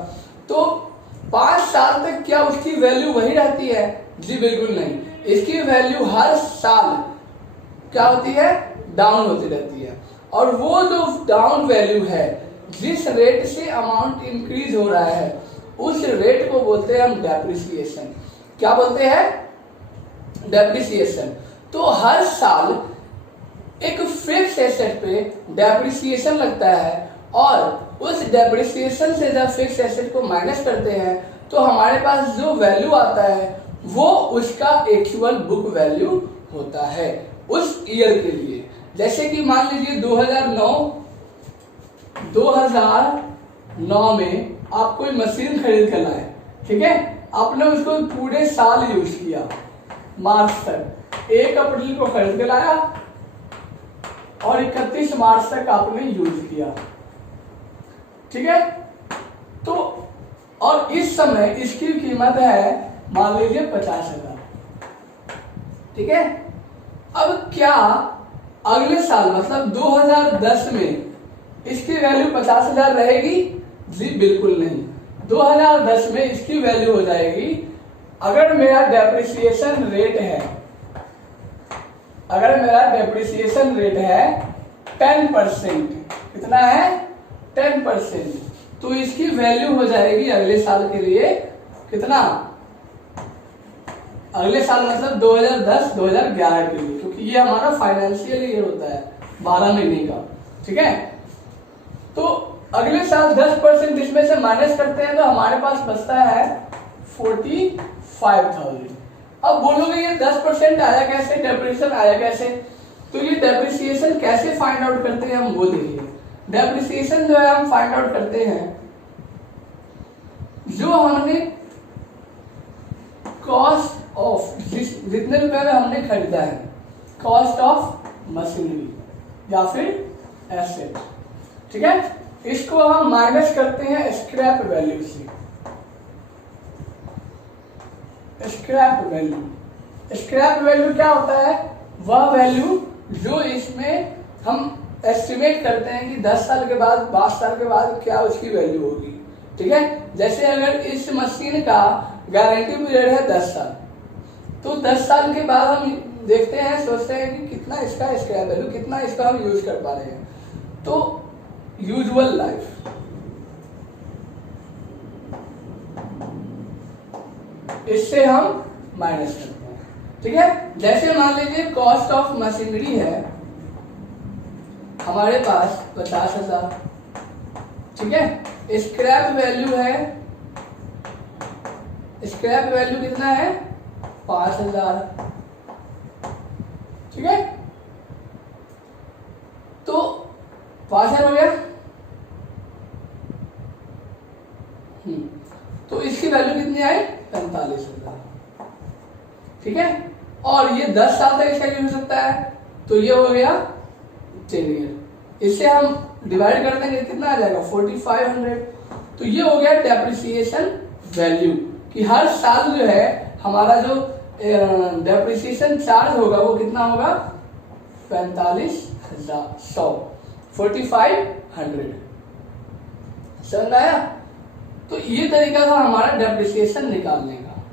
तो 5 साल तक क्या उसकी वैल्यू वही रहती है? जी बिल्कुल नहीं, इसकी वैल्यू हर साल क्या होती है? डाउन होती रहती है। और वो जो डाउन वैल्यू है, जिस रेट से अमाउंट इंक्रीज हो रहा है, उस रेट को बोलते हैं हम डेप्रिसिएशन। क्या बोलते हैं? डेप्रिसिएशन। तो हर साल एक फिक्स एसेट पे डेप्रिसिएशन लगता है, और उस डेप्रिसिएशन से जब फिक्स एसेट को माइनस करते हैं तो हमारे पास जो वैल्यू आता है वो उसका एक्चुअल बुक वैल्यू होता है उस ईयर के लिए। जैसे कि मान लीजिए 2009 में आप कोई मशीन खरीद कर लाए, ठीक है, आपने उसको पूरे साल यूज किया, मार्च तक, 1 अप्रैल को खरीद के लाया और 31 मार्च तक आपने यूज किया। ठीक है, तो और इस समय इसकी कीमत है मान लीजिए 50,000। ठीक है, अब क्या अगले साल मतलब 2010 में इसकी वैल्यू 50,000 रहेगी? जी बिल्कुल नहीं, 2010 में इसकी वैल्यू हो जाएगी, अगर मेरा डेप्रिसिएशन रेट है, अगर मेरा डेप्रिसिएशन रेट है 10%, कितना है? 10%, तो इसकी वैल्यू हो जाएगी अगले साल के लिए कितना? अगले साल मतलब 2010-2011 के लिए, क्योंकि ये हमारा फाइनेंशियल ईयर होता है 12 महीने का। ठीक है, तो अगले साल 10% इसमें से माइनस करते हैं तो हमारे पास बचता है 45,000। अब बोलोगे ये 10% आया कैसे, डेप्रिसिएशन आया कैसे? तो ये डेप्रिसिएशन कैसे फाइंड आउट करते हैं हम वो देखिए। डेप्रिसिएशन जो है हम फाइंड आउट करते हैं, जो हमने कॉस्ट ऑफ जितने रुपए में हमने खरीदा है, कॉस्ट ऑफ मशीनरी या फिर एसेट। ठीक है, इसको हम माइनस करते हैं स्क्रैप वैल्यू से। स्क्रैप वैल्यू क्या होता है? वह वैल्यू जो इसमें हम एस्टिमेट करते हैं कि 10 साल के बाद 5 साल के बाद क्या उसकी वैल्यू होगी। ठीक है, जैसे अगर इस मशीन का गारंटी पीरियड है 10 साल, तो 10 साल के बाद हम देखते हैं, सोचते हैं कि कितना इसका स्क्रैप वैल्यू, कितना इसका हम यूज कर पा रहे हैं। तो यूजुअल लाइफ, इससे हम माइनस करते हैं। ठीक है, जैसे मान लीजिए कॉस्ट ऑफ मशीनरी है हमारे पास 50,000। ठीक है, स्क्रैप वैल्यू है, स्क्रैप वैल्यू कितना है? 5,000। ठीक है, तो 5,000 हो गया। तो इसकी वैल्यू कितनी आई? 45,000। ठीक है, और ये 10 साल तक इसका यूज हो सकता है, तो ये हो गया 10 ईयर। इससे हम डिवाइड कर देंगे, कितना आ जाएगा? 4,500। तो ये हो गया डेप्रिसिएशन वैल्यू, कि हर साल जो है हमारा जो डेप्रिसिएशन चार्ज होगा वो कितना होगा? 45,500। समझ आया? तो ये तरीका था हमारा डेप्रिसिएशन निकालने का।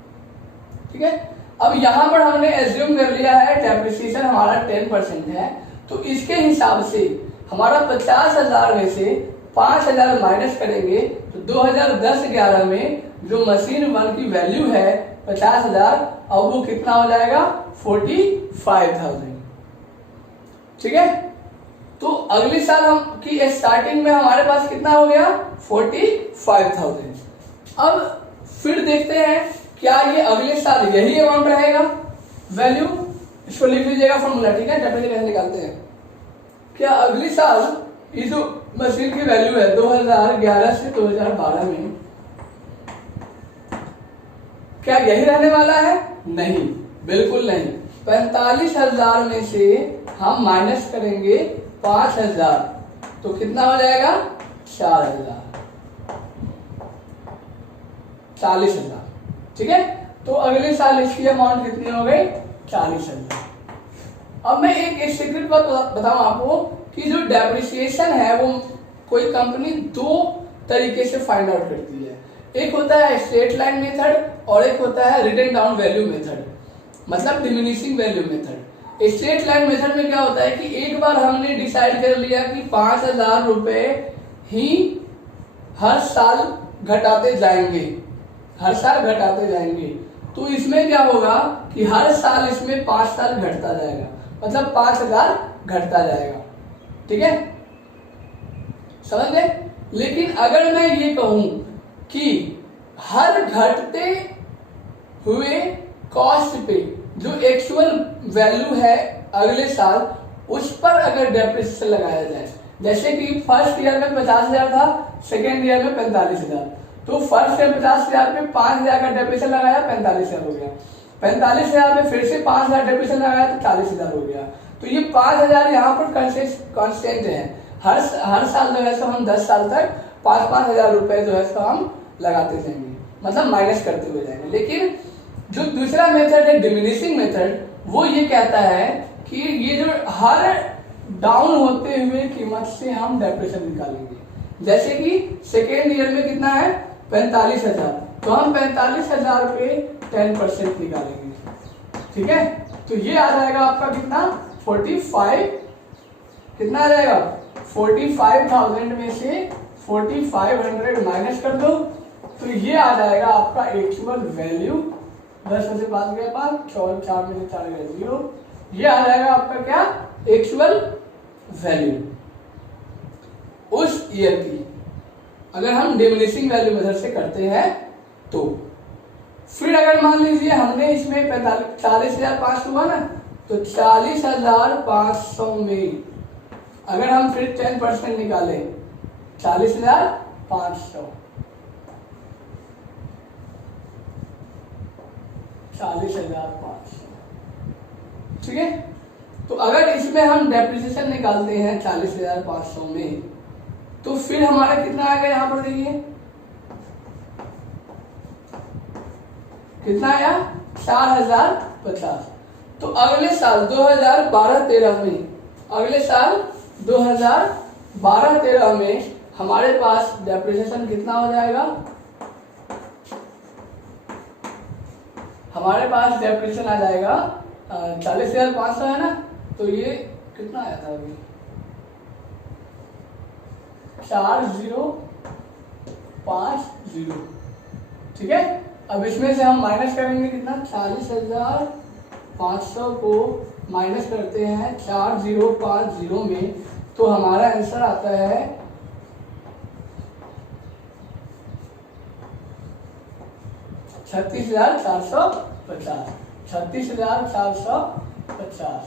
ठीक है, अब यहां पर हमने एज्यूम कर लिया है डेप्रिसिएशन हमारा 10% है, तो इसके हिसाब से हमारा 50,000 में से 5,000 माइनस करेंगे तो 2010-11 में जो मशीन 1 की वैल्यू है 50,000, अब वो कितना हो जाएगा? 45,000। ठीक है, तो अगले साल हम की स्टार्टिंग में हमारे पास कितना हो गया? 45,000। अब फिर देखते हैं क्या ये अगले साल यही अमाउंट रहेगा वैल्यू। इसको लिख लीजिएगा फॉर्मूला। ठीक है, डेप्रिसिएशन कैसे निकालते हैं। क्या अगले साल ये जो मशीन की वैल्यू है 2011 से 2012 में क्या यही रहने वाला है? नहीं, बिल्कुल नहीं। 45,000 में से हम माइनस करेंगे 5,000 तो कितना हो जाएगा? 4,000, 40,000। ठीक है, तो अगले साल इसकी अमाउंट कितनी हो गई? 40,000। अब मैं एक सीक्रेट बात बताऊं आपको कि जो डेप्रिसिएशन है वो कोई कंपनी दो तरीके से फाइंड आउट करती है। एक होता है स्ट्रेट लाइन मेथड और एक होता है रिटन डाउन वैल्यू मेथड, मतलब diminishing value method. Straight line method में क्या होता है कि एक बार हमने डिसाइड कर लिया कि 5,000 रुपए ही हर साल घटाते जाएंगे, हर साल घटाते जाएंगे, तो इसमें क्या होगा कि हर साल इसमें 5 साल घटता जाएगा, मतलब 5,000 घटता जाएगा। ठीक है, समझ गए? लेकिन अगर मैं ये कहूं कि हर घटते हुए कॉस्ट पे जो एक्चुअल वैल्यू है अगले साल उस पर अगर डेप्रिसिएशन लगाया जाए, जैसे कि फर्स्ट ईयर में 50,000 था, सेकेंड ईयर में 45,000, तो फर्स्ट ईयर 50,000 पे 5,000 का डेप्रिसिएशन लगाया, 45,000 हो गया। 45,000 में फिर से 5,000 डेप्रिसिएशन लगाया तो 40,000 हो गया। तो ये 5,000 यहाँ पर कांस्टेंट है। हर साल जो है सो हम 10 साल तक 5,000 रुपए जो है सो हम लगाते जाएंगे, मतलब माइनस करते हुए जाएंगे। लेकिन जो दूसरा मेथड है डिमिनिशिंग मेथड, वो ये कहता है कि ये जो हर डाउन होते हुए कीमत से हम डेप्रिसिएशन निकालेंगे। जैसे कि सेकेंड ईयर में कितना है? 45,000, तो हम 45,000 पे 10% निकालेंगे। ठीक है, तो ये आ जाएगा आपका कितना? 45, कितना आ जाएगा? 45,000 में से 4,500 माइनस कर दो तो ये आ जाएगा आपका एक्चुअल वैल्यू। 10 में से 5 गया 5, 4 में से 4 गया 0। ये आ जाएगा आपका क्या? एक्चुअल वैल्यू उस ईयर की, अगर हम डिमिनिशिंग वैल्यू मेथड से करते हैं तो। फिर अगर मान लीजिए हमने इसमें 40,500 हुआ ना, तो 40,500 में अगर हम फिर 10% निकालें 40,500, 40,500। ठीक है, तो अगर इसमें हम डेप्रिसिएशन निकालते हैं 40,500 में, तो फिर हमारा कितना आएगा? यहां पर देखिए कितना आया? 4,050। तो अगले साल 2012-13 में, अगले साल 2012-13 में हमारे पास डेप्रिसिएशन कितना हो जाएगा? हमारे पास डेप्रिसिएशन आ जाएगा 40,500 है ना, तो ये कितना आया था अभी? 4050। ठीक है, अब इसमें से हम माइनस करेंगे कितना? 40,500 को माइनस करते हैं 4050 में, तो हमारा आंसर आता है 36,450। 36,450।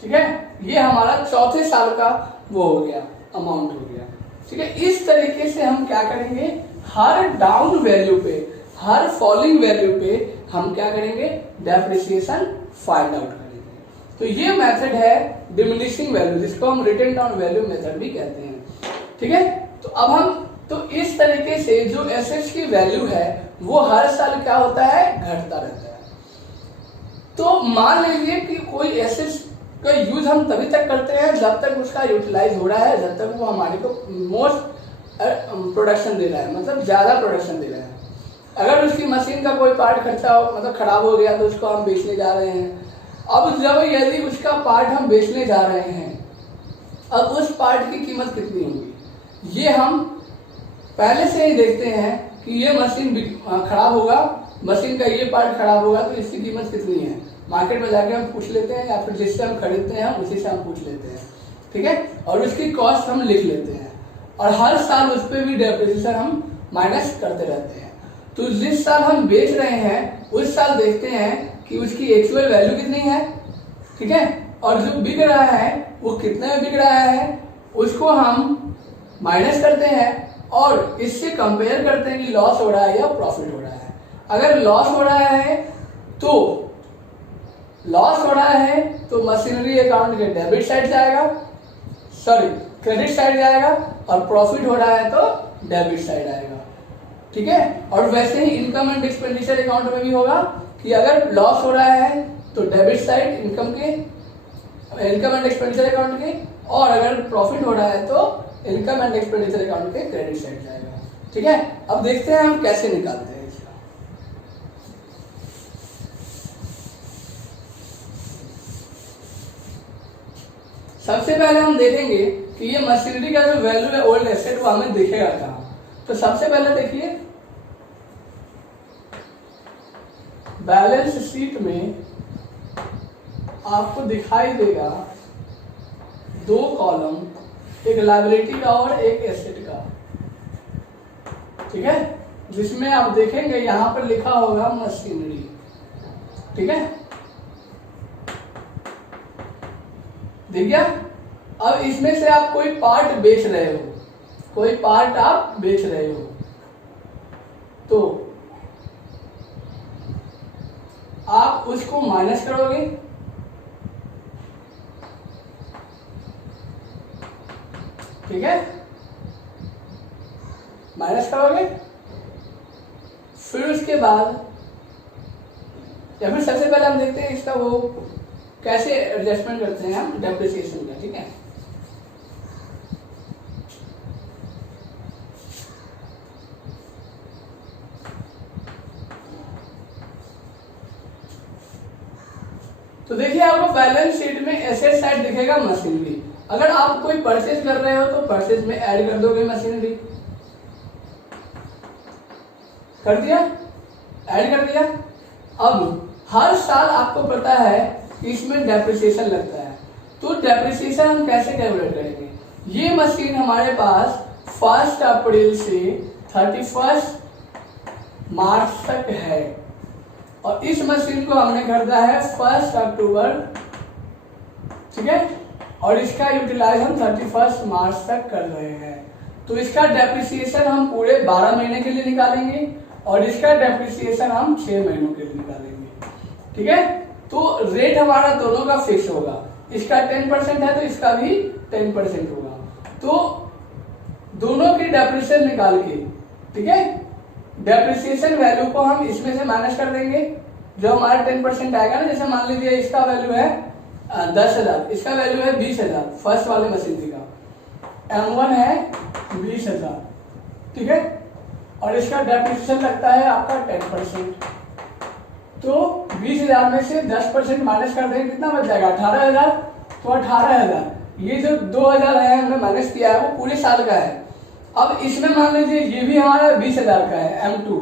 ठीक है, ये हमारा चौथे साल का वो हो गया, अमाउंट हो गया। ठीक है, इस तरीके से हम क्या करेंगे? हर डाउन वैल्यू पे, हर फॉलिंग वैल्यू पे हम क्या करेंगे? डेप्रिसिएशन फाइंड आउट करेंगे। तो ये मेथड है डिमिनिशिंग वैल्यू, जिसको हम रिटन डाउन वैल्यू मेथड भी कहते हैं। ठीक है, तो अब हम तो इस तरीके से जो एसेट्स की वैल्यू है वो हर साल क्या होता है? घटता रहता है। तो मान लीजिए कि कोई एसेट्स का यूज हम तभी तक करते हैं जब तक उसका यूटिलाइज हो रहा है, जब तक वो हमारे को मोस्ट प्रोडक्शन दे रहा है, मतलब ज्यादा प्रोडक्शन दे रहा है। अगर उसकी मशीन का कोई पार्ट खर्चा हो, मतलब खराब हो गया, तो उसको हम बेचने जा रहे हैं। अब जब यदि उसका पार्ट हम बेचने जा रहे हैं, अब उस पार्ट की कीमत कितनी होगी ये हम पहले से ही देखते हैं कि ये मशीन खराब होगा, मशीन का ये पार्ट खराब होगा, तो इसकी कीमत कितनी है। मार्केट में जाके हम पूछ लेते हैं, या फिर जिससे हम खरीदते हैं उसी से हम पूछ लेते हैं। ठीक है, और उसकी कॉस्ट हम लिख लेते हैं, और हर साल उस पर भी डेप्रिसिएशन हम माइनस करते रहते हैं। तो जिस साल हम बेच रहे हैं उस साल देखते हैं कि उसकी एक्चुअल वैल्यू कितनी है। ठीक है, और जो बिक रहा है वो कितने में बिक रहा है उसको हम माइनस करते हैं और इससे कंपेयर करते हैं कि लॉस हो रहा है या प्रॉफिट हो रहा है। अगर लॉस हो रहा है तो मशीनरी अकाउंट के डेबिट साइड जाएगा, सॉरी क्रेडिट साइड जाएगा, और प्रॉफिट हो रहा है तो डेबिट साइड आएगा। ठीक है, और वैसे ही इनकम एंड एक्सपेंडिचर अकाउंट में भी होगा कि अगर लॉस हो रहा है तो debit side income and expenditure account के, और अगर प्रॉफिट हो रहा है तो इनकम एंड एक्सपेंडिचर अकाउंट के क्रेडिट साइड जाएगा। ठीक है, अब देखते हैं हम कैसे निकालते हैं इसका। सबसे पहले हम देखेंगे कि ये मशीनरी का जो वैल्यू है ओल्ड एसेट वो हमें दिखेगा कहाँ। तो सबसे पहले देखिए बैलेंस शीट में आपको दिखाई देगा दो कॉलम, एक लायबिलिटी का और एक एसेट का। ठीक है, जिसमें आप देखेंगे यहां पर लिखा होगा मशीनरी। ठीक है, दिख गया। अब इसमें से आप कोई पार्ट बेच रहे हो, तो आप उसको माइनस करोगे। ठीक है, माइनस करोगे, फिर उसके बाद या फिर सबसे पहले हम देखते हैं इसका वो कैसे एडजस्टमेंट करते हैं हम डेप्रिसिएशन का। ठीक है, तो देखिए आपको बैलेंस शीट में एसेट साइड दिखेगा मशीनरी। अगर आप कोई परचेज कर रहे हो तो परचेज में ऐड कर दोगे मशीनरी। कर दिया, ऐड कर दिया। अब हर साल आपको पता है कि इसमें डेप्रिसिएशन लगता है, तो डेप्रिसिएशन हम कैसे कैलकुलेट करेंगे। ये मशीन हमारे पास 1 अप्रैल से 31 मार्च तक है और इस मशीन को हमने खरीदा है 1 अक्टूबर। ठीक है, और इसका यूटिलाइज हम 31 मार्च तक कर रहे हैं। तो इसका डेप्रिसिएशन हम पूरे 12 महीने के लिए निकालेंगे और इसका डेप्रिसिएशन हम 6 महीनों के लिए निकालेंगे। ठीक है, तो रेट हमारा दोनों का फिक्स होगा। इसका 10% है तो इसका भी 10% होगा। तो दोनों की डेप्रिसिएशन निकाल के, ठीक है, डेप्रिसिएशन वैल्यू को हम इसमें से माइनस कर देंगे। जो हमारा 10% आएगा ना, जैसे मान लीजिए इसका वैल्यू है 10,000, इसका वैल्यू है 20,000 फर्स्ट वाले मशीनरी का, M1 है 20,000। ठीक है, और इसका डेप्रिसिएशन लगता है आपका 10%। तो 20,000 में से 10% माइनस कर देंगे, कितना बच जाएगा 18,000। तो 18,000, ये जो 2,000 है हमने माइनस किया है वो पूरे साल का है। अब इसमें मान लीजिए ये भी हमारा 20,000 का है, M2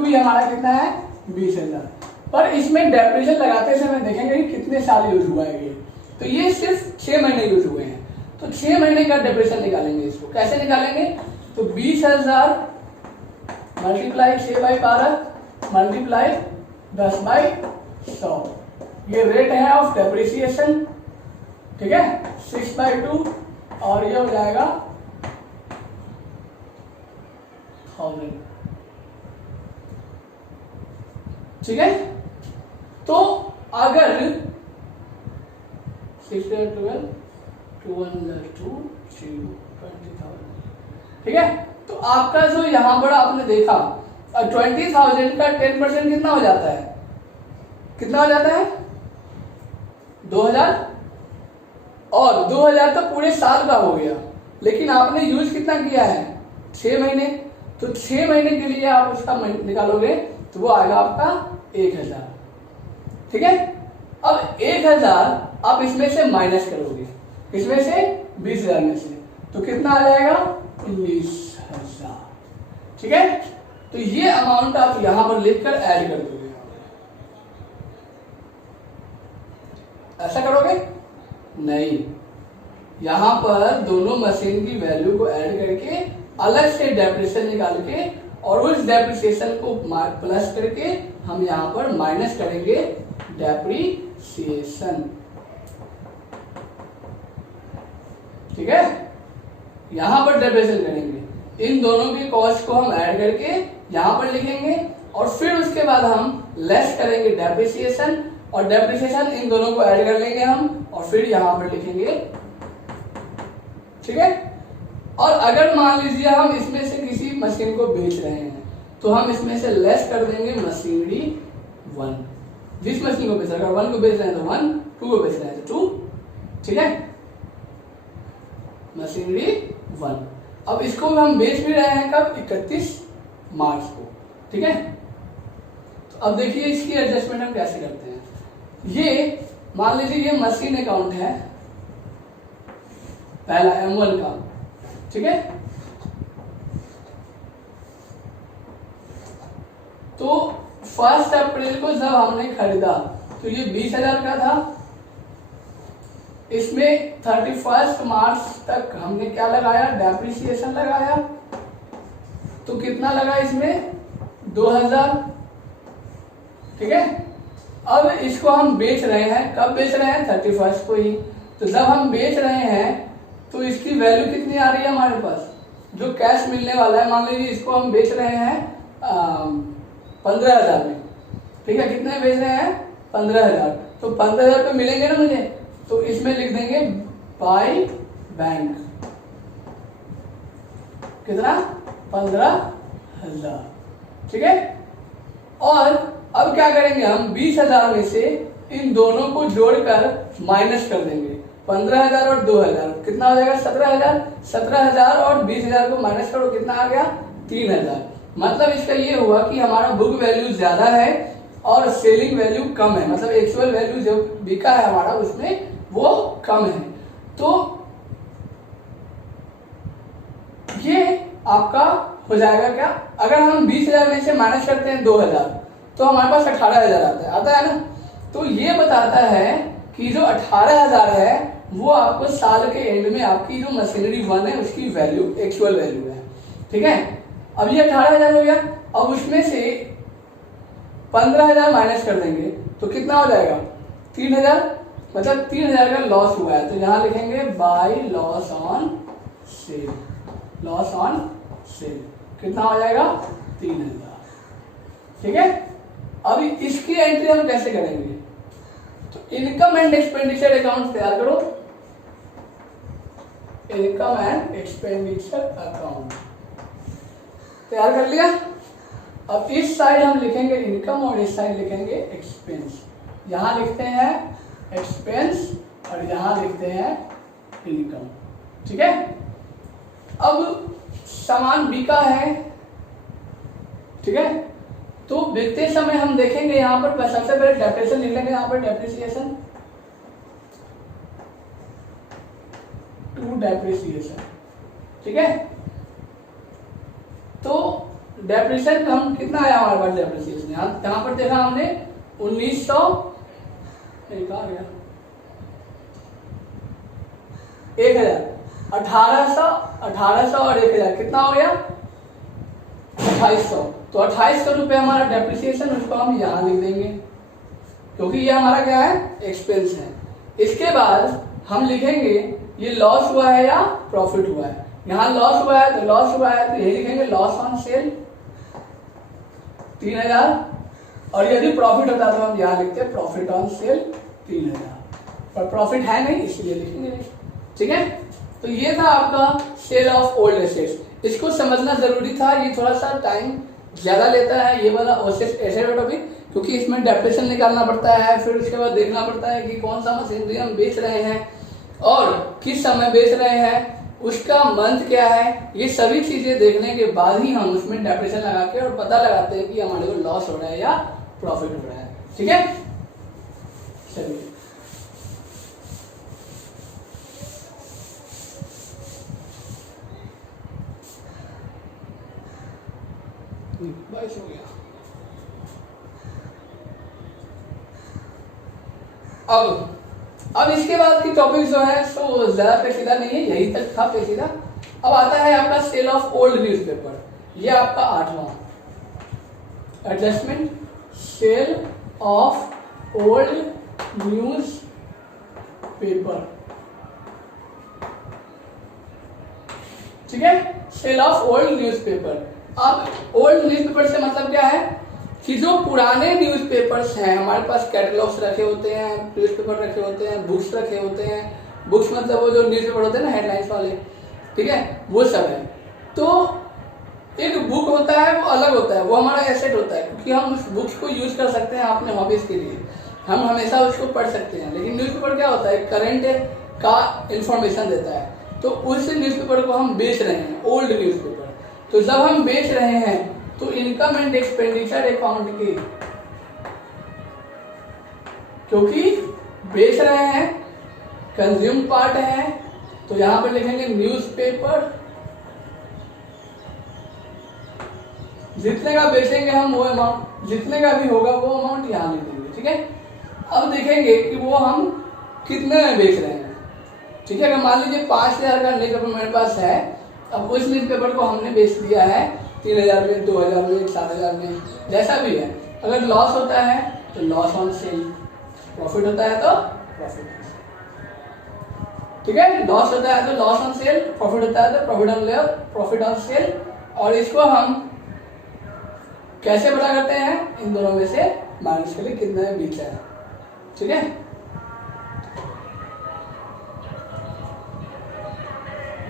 भी हमारा कितना है 20,000। पर इसमें डेप्रिसिएशन लगाते समय देखेंगे कि कितने साल यूज हुआ है ये। तो ये सिर्फ 6 महीने यूज हुए हैं, तो 6 महीने का डेप्रिसिएशन निकालेंगे। इसको कैसे निकालेंगे, तो 20,000 मल्टीप्लाई 6/12 मल्टीप्लाई 10/100, ये रेट है ऑफ डेप्रिसिएशन। ठीक है, 6/2 और ये हो जाएगा 1000। ठीक है, तो अगर 6/12 2 20,000, ठीक है, तो आपका जो यहां पर आपने देखा 20,000 का 10% कितना हो जाता है, कितना हो जाता है 2,000। और 2,000 तो पूरे साल का हो गया, लेकिन आपने यूज कितना किया है 6 महीने। तो 6 महीने के लिए आप उसका निकालोगे तो वो आएगा आपका 1,000। ठीक है, अब 1,000 आप इसमें से माइनस करोगे, इसमें से 20,000 में से, तो कितना आ जाएगा 19,000। ठीक है, तो ये अमाउंट आप यहां पर लिखकर ऐड कर दोगे। ऐसा करोगे नहीं, यहां पर दोनों मशीन की वैल्यू को ऐड करके अलग से डेप्रिसिएशन निकाल के और उस डेप्रिसिएशन को प्लस करके हम यहां पर माइनस करेंगे डेप्रिसिएशन। ठीक है, यहां पर डेप्रिसिएशन करेंगे, इन दोनों के कॉस्ट को हम ऐड करके यहां पर लिखेंगे और फिर उसके बाद हम लेस करेंगे डेप्रिसिएशन, और डेप्रिसिएशन इन दोनों को ऐड कर लेंगे हम और फिर यहां पर लिखेंगे। ठीक है, और अगर मान लीजिए हम इसमें से किसी मशीन को बेच रहे हैं तो हम इसमें से लेस कर देंगे मशीनरी 1, जिस मशीन को बेच रहे हैं, अगर 1 को बेच रहे हैं तो 1, 2 को बेच रहे हैं तो 2। ठीक है, मशीनरी 1। अब इसको हम बेच भी रहे हैं कब, 31 मार्च को। ठीक है, तो अब देखिए इसकी एडजस्टमेंट हम कैसे करते हैं। ये मान लीजिए ये मशीन अकाउंट है पहला M1 का। ठीक है, तो 1 अप्रैल को जब हमने खरीदा तो ये 20,000 का था। इसमें 31 मार्च तक हमने क्या लगाया, डेप्रिसिएशन लगाया, तो कितना लगा इसमें, 2,000। ठीक है, अब इसको हम बेच रहे हैं, कब बेच रहे हैं, 31 को ही। तो जब हम बेच रहे हैं तो इसकी वैल्यू कितनी आ रही है हमारे पास, जो कैश मिलने वाला है, मान लीजिए इसको हम बेच रहे हैं 15,000 में। ठीक है, कितने बेच रहे हैं, 15,000, तो 15,000 पे मिलेंगे ना मुझे, तो इसमें लिख देंगे बाय बैंक, कितना, 15,000। ठीक है, और अब क्या करेंगे हम, 20,000 में से इन दोनों को जोड़कर माइनस कर देंगे, 15,000 और 2,000 कितना हो जाएगा, 17,000। 17,000 और 20,000 को माइनस करो, कितना आ गया, 3,000। मतलब इसका ये हुआ कि हमारा बुक वैल्यू ज्यादा है और सेलिंग वैल्यू कम है, मतलब एक्चुअल वैल्यू जो बिका है हमारा उसमें वो कम है। तो ये आपका हो जाएगा क्या, अगर हम 20,000 में से माइनस करते हैं 2,000 तो हमारे पास 18,000 आता है ना। तो ये बताता है कि जो 18,000 है वो आपको साल के एंड में आपकी जो मशीनरी 1 है उसकी वैल्यू, एक्चुअल वैल्यू है। ठीक है, अब ये 18,000 हो गया, अब उसमें से 15,000 माइनस कर देंगे तो कितना हो जाएगा, 3,000, मतलब 3,000 का लॉस हुआ है। तो यहां लिखेंगे by loss on sale, loss on sale कितना हो जाएगा, 3,000। ठीक है, अब इसकी एंट्री हम कैसे करेंगे, तो इनकम एंड एक्सपेंडिचर अकाउंट तैयार करो, इनकम एंड एक्सपेंडिचर अकाउंट तैयार कर लिया। अब इस साइड हम लिखेंगे इनकम और इस साइड लिखेंगे एक्सपेंस। यहां लिखते हैं एक्सपेंस और यहां लिखते हैं इनकम। ठीक है, अब सामान बिका है। ठीक है, तो बिकते समय हम देखेंगे यहां पर सबसे पहले डेप्रिसिएशन लिख लेंगे, यहां पर डेप्रिसिएशन, टू डेप्रिसिएशन। ठीक है, तो डेप्रिसिएशन हम कितना आया हमारे पास, डेप्रिसिएशन यहां पर देखा हमने 1900, 1,000, 1800 और 1,000 कितना हो गया, 2,800। तो 2,800 रुपए हमारा डेप्रिसिएशन, उसको हम यहां लिख देंगे क्योंकि ये हमारा क्या है, एक्सपेंस है। इसके बाद हम लिखेंगे ये लॉस हुआ है या प्रॉफिट हुआ है। यहां लॉस हुआ है तो लॉस हुआ है, तो यही लिखेंगे लॉस ऑन सेल 3,000, और यदि प्रॉफिट होता तो हम यहां लिखते प्रॉफिट ऑन सेल 3,000, पर प्रॉफिट है नहीं इसलिए लिखेंगे नहीं। ठीक है, तो ये था आपका सेल ऑफ ओल्ड एसेट्स। इसको समझना जरूरी था, ये थोड़ा सा टाइम ज्यादा लेता है ये वाला एसेट टॉपिक, क्योंकि इसमें डेप्रिसिएशन निकालना पड़ता है, फिर उसके बाद देखना पड़ता है कि कौन सा मशीनरी हम बेच रहे हैं और किस समय बेच रहे हैं, उसका मंथ क्या है, ये सभी चीजें देखने के बाद ही हम उसमें डेप्रिसिएशन लगा के और पता लगाते हैं कि हमारे को लॉस हो रहा है या प्रॉफिट हो रहा है। ठीक है, चलिए बस हो गया। अब इसके बाद की टॉपिक जो है तो ज्यादा पेचीदा नहीं है, यही तक था पेचीदा। अब आता है आपका सेल ऑफ ओल्ड न्यूज़पेपर, ये आपका 8वां adjustment, sale of old news paper. ठीक है। Sale of old newspaper. अब ओल्ड न्यूज़पेपर से मतलब क्या है कि जो पुराने न्यूज़पेपर्स हैं, हमारे पास कैटलॉग्स रखे होते हैं, न्यूज़पेपर रखे होते हैं, बुक्स रखे होते हैं। बुक्स मतलब वो जो न्यूज़पेपर होते हैं ना हेडलाइंस वाले, ठीक है, वो सब है। तो एक बुक होता है वो अलग होता है, वो हमारा एसेट होता है, क्योंकि हम उस बुक्स को यूज कर सकते हैं अपने हॉबीज के लिए, हम हमेशा उसको पढ़ सकते हैं। लेकिन न्यूज़पेपर क्या होता है, करंट का इंफॉर्मेशन देता है, तो उस न्यूज़पेपर को हम बेच रहे हैं, ओल्ड न्यूज़पेपर। तो जब हम बेच रहे हैं तो इनकम एंड एक्सपेंडिचर अकाउंट के, क्योंकि बेच रहे हैं, कंज्यूम पार्ट है, तो यहां पर लिखेंगे न्यूज़पेपर। जितने का बेचेंगे हम वो अमाउंट, जितने का भी होगा वो अमाउंट यहां लिख देंगे, ठीक है। अब देखेंगे कि वो हम कितने में बेच रहे हैं, ठीक है। अगर मान लीजिए 5,000 का न्यूज़पेपर मेरे पास है, अब उस न्यूज़पेपर को हमने बेच दिया है 3,000 में, 2,000 में, 7,000 में, जैसा भी है। अगर लॉस होता है तो लॉस ऑन सेल, प्रॉफिट होता है तो प्रॉफिट, ठीक है। लॉस होता है तो लॉस ऑन सेल, प्रॉफिट होता है तो प्रॉफिट ऑन सेल। और इसको हम कैसे पता करते हैं, इन दोनों में से माइनस के लिए कितना में बेचा है, ठीक है।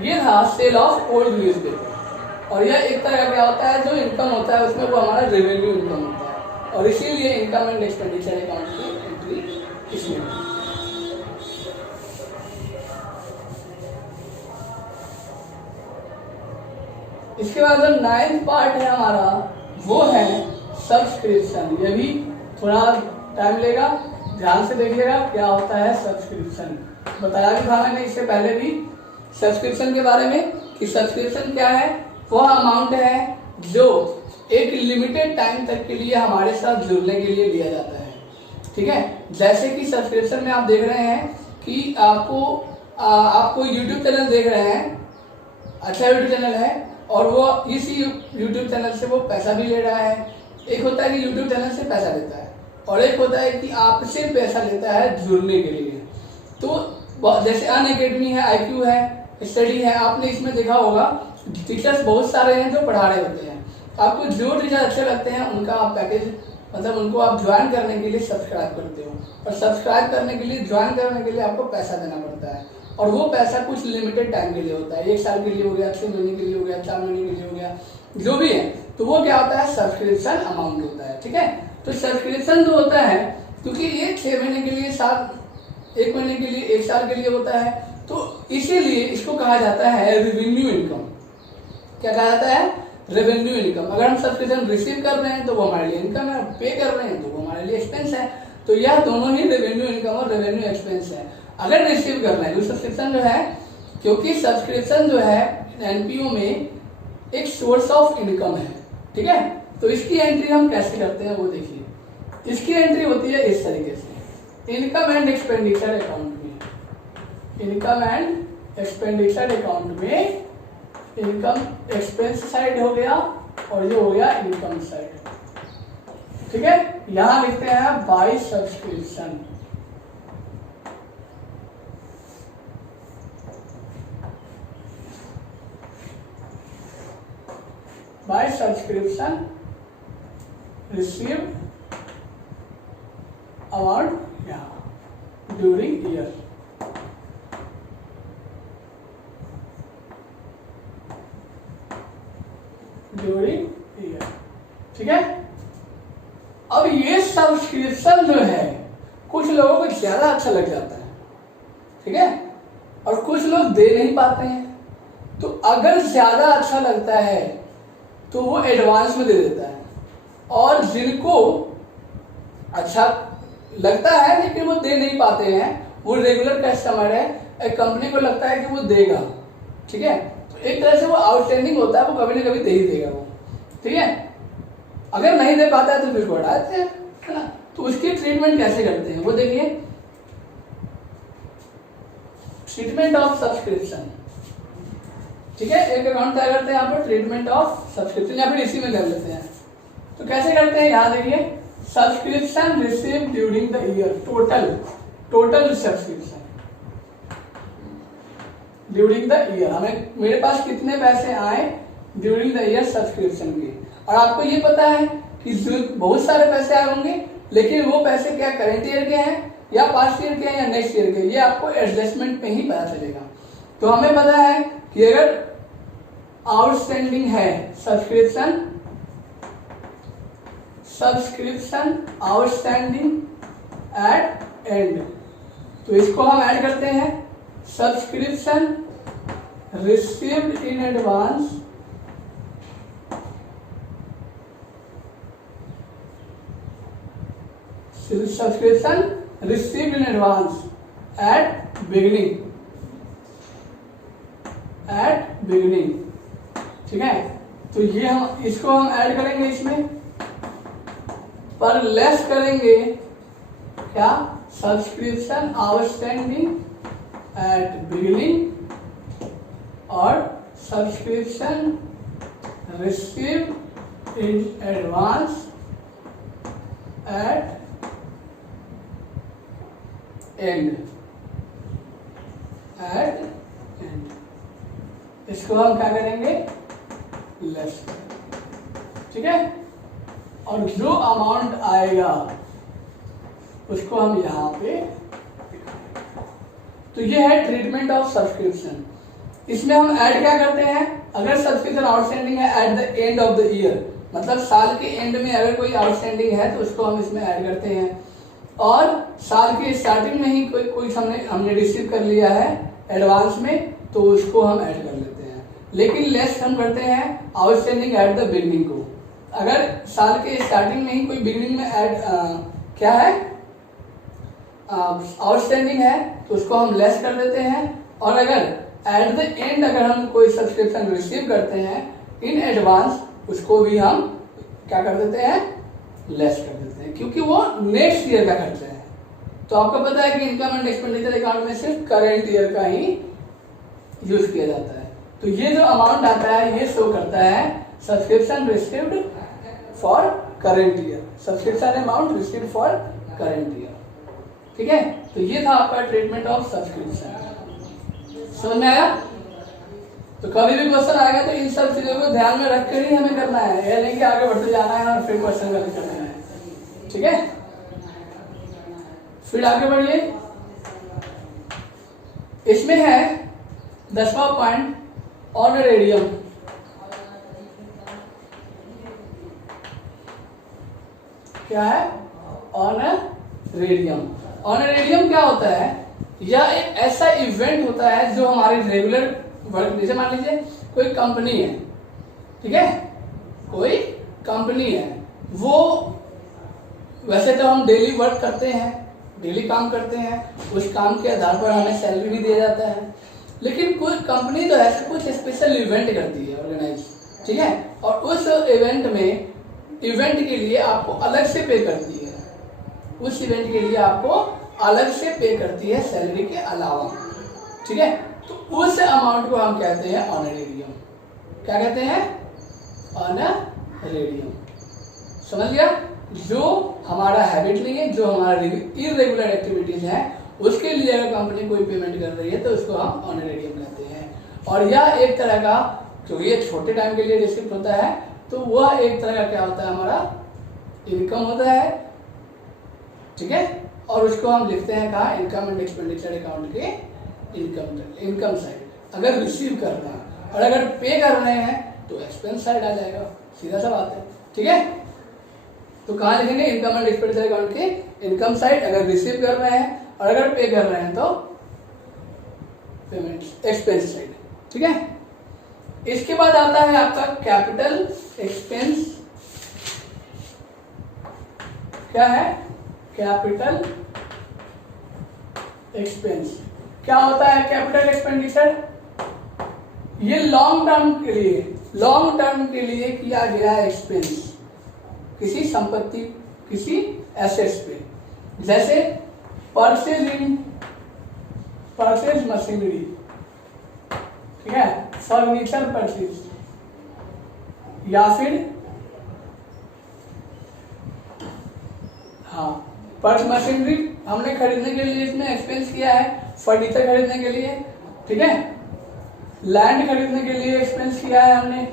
ये था सेल ऑफ ओल्ड न्यूज़पेपर। और यह एक तरह का क्या होता है, जो इनकम होता है उसमें वो हमारा रेवेन्यू इनकम होता है, और इसीलिए इनकम एंड एक्सपेंडिचर अकाउंट की एंट्री इसमें है। इसके बाद जो 9th पार्ट है हमारा, वो है सब्सक्रिप्शन। ये भी थोड़ा टाइम लेगा, ध्यान से देखिएगा क्या होता है सब्सक्रिप्शन। बताया भी था मैंने इससे पहले भी सब्सक्रिप्शन के बारे में, कि सब्सक्रिप्शन क्या है, वह अमाउंट है जो एक लिमिटेड टाइम तक के लिए हमारे साथ जुड़ने के लिए लिया जाता है, ठीक है। जैसे कि सब्सक्रिप्शन में आप देख रहे हैं कि आपको यूट्यूब चैनल देख रहे हैं, अच्छा यूट्यूब चैनल है, और वो इसी यूट्यूब चैनल से वो पैसा भी ले रहा है। एक होता है कि यूट्यूब चैनल से पैसा लेता है, और एक होता है कि आपसे पैसा लेता है जुड़ने के लिए। तो जैसे अनअकैडमी है, IQ है, स्टडी है, आपने इसमें देखा होगा टीचर्स बहुत सारे हैं जो पढ़ा रहे होते हैं। आपको जो टीचर अच्छे लगते हैं उनका आप पैकेज, मतलब उनको आप ज्वाइन करने के लिए सब्सक्राइब करते हो, और सब्सक्राइब करने के लिए, ज्वाइन करने के लिए आपको पैसा देना पड़ता है, और वो पैसा कुछ लिमिटेड टाइम के लिए होता है, 1 साल के लिए हो गया, 6 महीने के लिए हो गया, 4 महीने के लिए हो गया, जो भी है। तो वो क्या होता है, सब्सक्रिप्शन अमाउंट होता है, ठीक है। तो सब्सक्रिप्शन जो होता है, क्योंकि ये 6 महीने के लिए, 1 महीने के लिए, 1 साल के लिए होता है, तो इसीलिए इसको कहा जाता है रेवेन्यू इनकम। क्या कहा जाता है, रेवेन्यू इनकम। अगर हम सब्सक्रिप्शन रिसीव कर रहे हैं तो वो हमारे लिए इनकम है, पे कर रहे हैं तो वो हमारे लिए एक्सपेंस है। तो यह दोनों ही रेवेन्यू इनकम और रेवेन्यू एक्सपेंस है। अगर रिसीव कर रहे हैं तो सब्सक्रिप्शन जो है, क्योंकि सब्सक्रिप्शन जो है एनपीओ में एक सोर्स ऑफ इनकम है, ठीक है। तो इसकी एंट्री हम कैसे करते हैं वो देखिए। इसकी एंट्री होती है इस तरीके से, इनकम एंड एक्सपेंडिचर अकाउंट में, इनकम एंड एक्सपेंडिचर अकाउंट में इनकम एक्सपेंस साइड हो गया, और ये हो गया इनकम साइड, ठीक है। यहां लिखते हैं by subscription, by subscription receive amount यहाँ ड्यूरिंग ईयर, ड्यूरिंग ईयर, ठीक है। अब ये सब्सक्रिप्शन जो है कुछ लोगों को ज्यादा अच्छा लग जाता है, ठीक है, और कुछ लोग दे नहीं पाते हैं। तो अगर ज्यादा अच्छा लगता है तो वो एडवांस में दे देता है, और जिनको अच्छा लगता है लेकिन वो दे नहीं पाते हैं, वो रेगुलर कस्टमर है, एक कंपनी को लगता है कि वो देगा, ठीक है, तो एक तरह से वो आउटस्टैंडिंग होता है, वो कभी ना कभी दे ही देगा वो, ठीक है। अगर नहीं दे पाता है तो फिर हटा देते हैं, है ना। तो उसकी ट्रीटमेंट कैसे करते हैं वो देखिए, ट्रीटमेंट ऑफ सब्सक्रिप्शन, ठीक है। एक अकाउंट क्या करते हैं यहाँ पर, ट्रीटमेंट ऑफ सब्सक्रिप्शन, या फिर इसी में कर लेते हैं। तो कैसे करते हैं, यहाँ देखिए, subscription receive during the year, total subscription during the year, हमें मेरे पास कितने पैसे आए ड्यूरिंग द ईयर सब्सक्रिप्शन के। और आपको ये पता है कि बहुत सारे पैसे आए होंगे, लेकिन वो पैसे क्या करेंट ईयर के हैं या पास्ट ईयर के हैं या नेक्स्ट ईयर के, ये आपको एडजस्टमेंट में ही पता चलेगा। तो हमें पता है कि अगर आउटस्टैंडिंग है सब्सक्रिप्शन आउटस्टैंडिंग एट एंड, तो इसको हम ऐड करते हैं subscription received in advance subscription received in advance at beginning, ठीक है। तो ये हम इसको हम ऐड करेंगे इसमें, पर लेस करेंगे क्या सब्सक्रिप्शन आउटस्टैंडिंग एट बिगिनिंग और subscription received in advance at and. इसको हम क्या करेंगे लेस, ठीक है। और जो अमाउंट आएगा उसको हम यहाँ पे, तो ये है ट्रीटमेंट ऑफ सब्सक्रिप्शन। इसमें हम ऐड क्या करते हैं, अगर सब्सक्रिप्शन आउटस्टैंडिंग है at the end of the year, मतलब साल के एंड में अगर कोई आउटस्टैंडिंग है तो उसको हम इसमें ऐड करते हैं। और साल के स्टार्टिंग में ही कोई हमने रिसीव कर लिया है एडवांस में, तो उसको हम ऐड कर लेते हैं। लेकिन लेस हम करते हैं आउटस्टैंडिंग एट द बिगिनिंग को। अगर साल के स्टार्टिंग में ही कोई बिगिनिंग में ऐड क्या है आउटस्टैंडिंग है तो उसको हम लेस कर देते हैं। और अगर एट द एंड अगर हम कोई सब्सक्रिप्शन रिसीव करते हैं इन एडवांस, उसको भी हम क्या कर देते हैं लेस कर देते हैं, क्योंकि वो नेक्स्ट ईयर का खर्चा है। तो आपको पता है कि इनकम एंड एक्सपेंडिचर अकाउंट में सिर्फ करंट ईयर का ही यूज किया जाता है। तो ये जो अमाउंट आता है ये शो करता है subscription received for current year, subscription amount received for current year, ठीक है। तो ये था आपका ट्रीटमेंट ऑफ सब्सक्रिप्शन, समझ में आया। तो कभी भी क्वेश्चन आएगा तो इन सब चीजों को ध्यान में रख कर ही हमें करना है, यह नहीं कि आगे बढ़ते जाना है और फिर क्वेश्चन करते करना है, ठीक है। फिर आगे बढ़िए, इसमें है 10वां पॉइंट ऑनरेरियम। क्या है ऑनरेरियम? ऑनरेरियम क्या होता है? यह एक ऐसा इवेंट होता है जो हमारे रेगुलर वर्क, जैसे मान लीजिए कोई कंपनी है, ठीक है, कोई कंपनी है, वो वैसे तो हम डेली वर्क करते हैं, डेली काम करते हैं, उस काम के आधार पर हमें सैलरी भी दिया जाता है। लेकिन कोई कंपनी तो ऐसे कुछ स्पेशल इवेंट करती है ऑर्गेनाइज, ठीक है, और उस इवेंट के लिए आपको अलग से पे करती है, उस इवेंट के लिए आपको अलग से पे करती है सैलरी के अलावा, ठीक है। तो उस अमाउंट को हम कहते हैं ऑनरेरियम। क्या कहते हैं? ऑनरेरियम। समझ लिया? जो हमारा हैबिट नहीं है, जो हमारा इरेगुलर एक्टिविटीज है, उसके लिए अगर कंपनी कोई पेमेंट कर रही है तो उसको हम ऑनरेरियम कहते हैं। और यह एक तरह का, क्योंकि ये छोटे टाइम के लिए रिसिप्ट होता है, तो वह एक तरह का क्या होता है, हमारा इनकम होता है, ठीक है। और उसको हम लिखते हैं कहा इनकम एंड एक्सपेंडिचर अकाउंट के इनकम साइड अगर रिसीव कर रहे हैं, और अगर पे कर रहे हैं तो एक्सपेंस साइड आ जाएगा, सीधा सा बात है, ठीक है। तो कहाँ लिखेंगे? इनकम एंड एक्सपेंडिचर अकाउंट के इनकम साइड अगर रिसीव कर रहे हैं, और अगर पे कर रहे हैं तो पेमेंट एक्सपेंस साइड, ठीक है। इसके बाद आता है आपका कैपिटल एक्सपेंस। क्या है? Capital expense. क्या होता है कैपिटल एक्सपेंडिचर? ये लॉन्ग टर्म के लिए किया गया एक्सपेंस, किसी संपत्ति, किसी एसेट्स पे, जैसे परचेज मशीनरी, ठीक है, फर्नीचर परचेज, या फिर पर्च मशीनरी हमने खरीदने के लिए इसमें एक्सपेंस किया है, फर्नीचर खरीदने के लिए, ठीक है। लैंड खरीदने के लिए एक्सपेंस किया है हमने,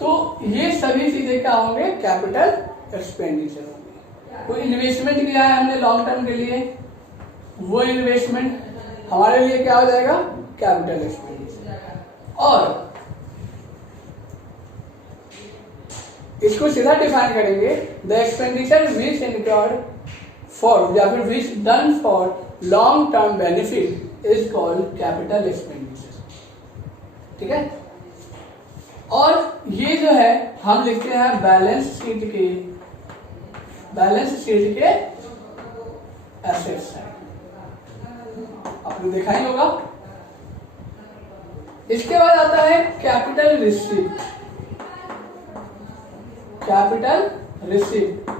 तो ये सभी चीजें क्या होंगे, कैपिटल एक्सपेंडिचर होंगे। कोई इन्वेस्टमेंट किया है हमने लॉन्ग टर्म के लिए, वो इन्वेस्टमेंट हमारे लिए क्या हो जाएगा, कैपिटल एक्सपेंडिचर। और इसको सीधा डिफाइन करेंगे, the expenditure which incurred for या फिर which done for long term benefit is called capital expenditure. ठीक है, और ये जो है हम लिखते हैं बैलेंस शीट के एसेट साइड, आपने देखा ही होगा। इसके बाद आता है कैपिटल रिसीप्ट। कैपिटल रिसीप्ट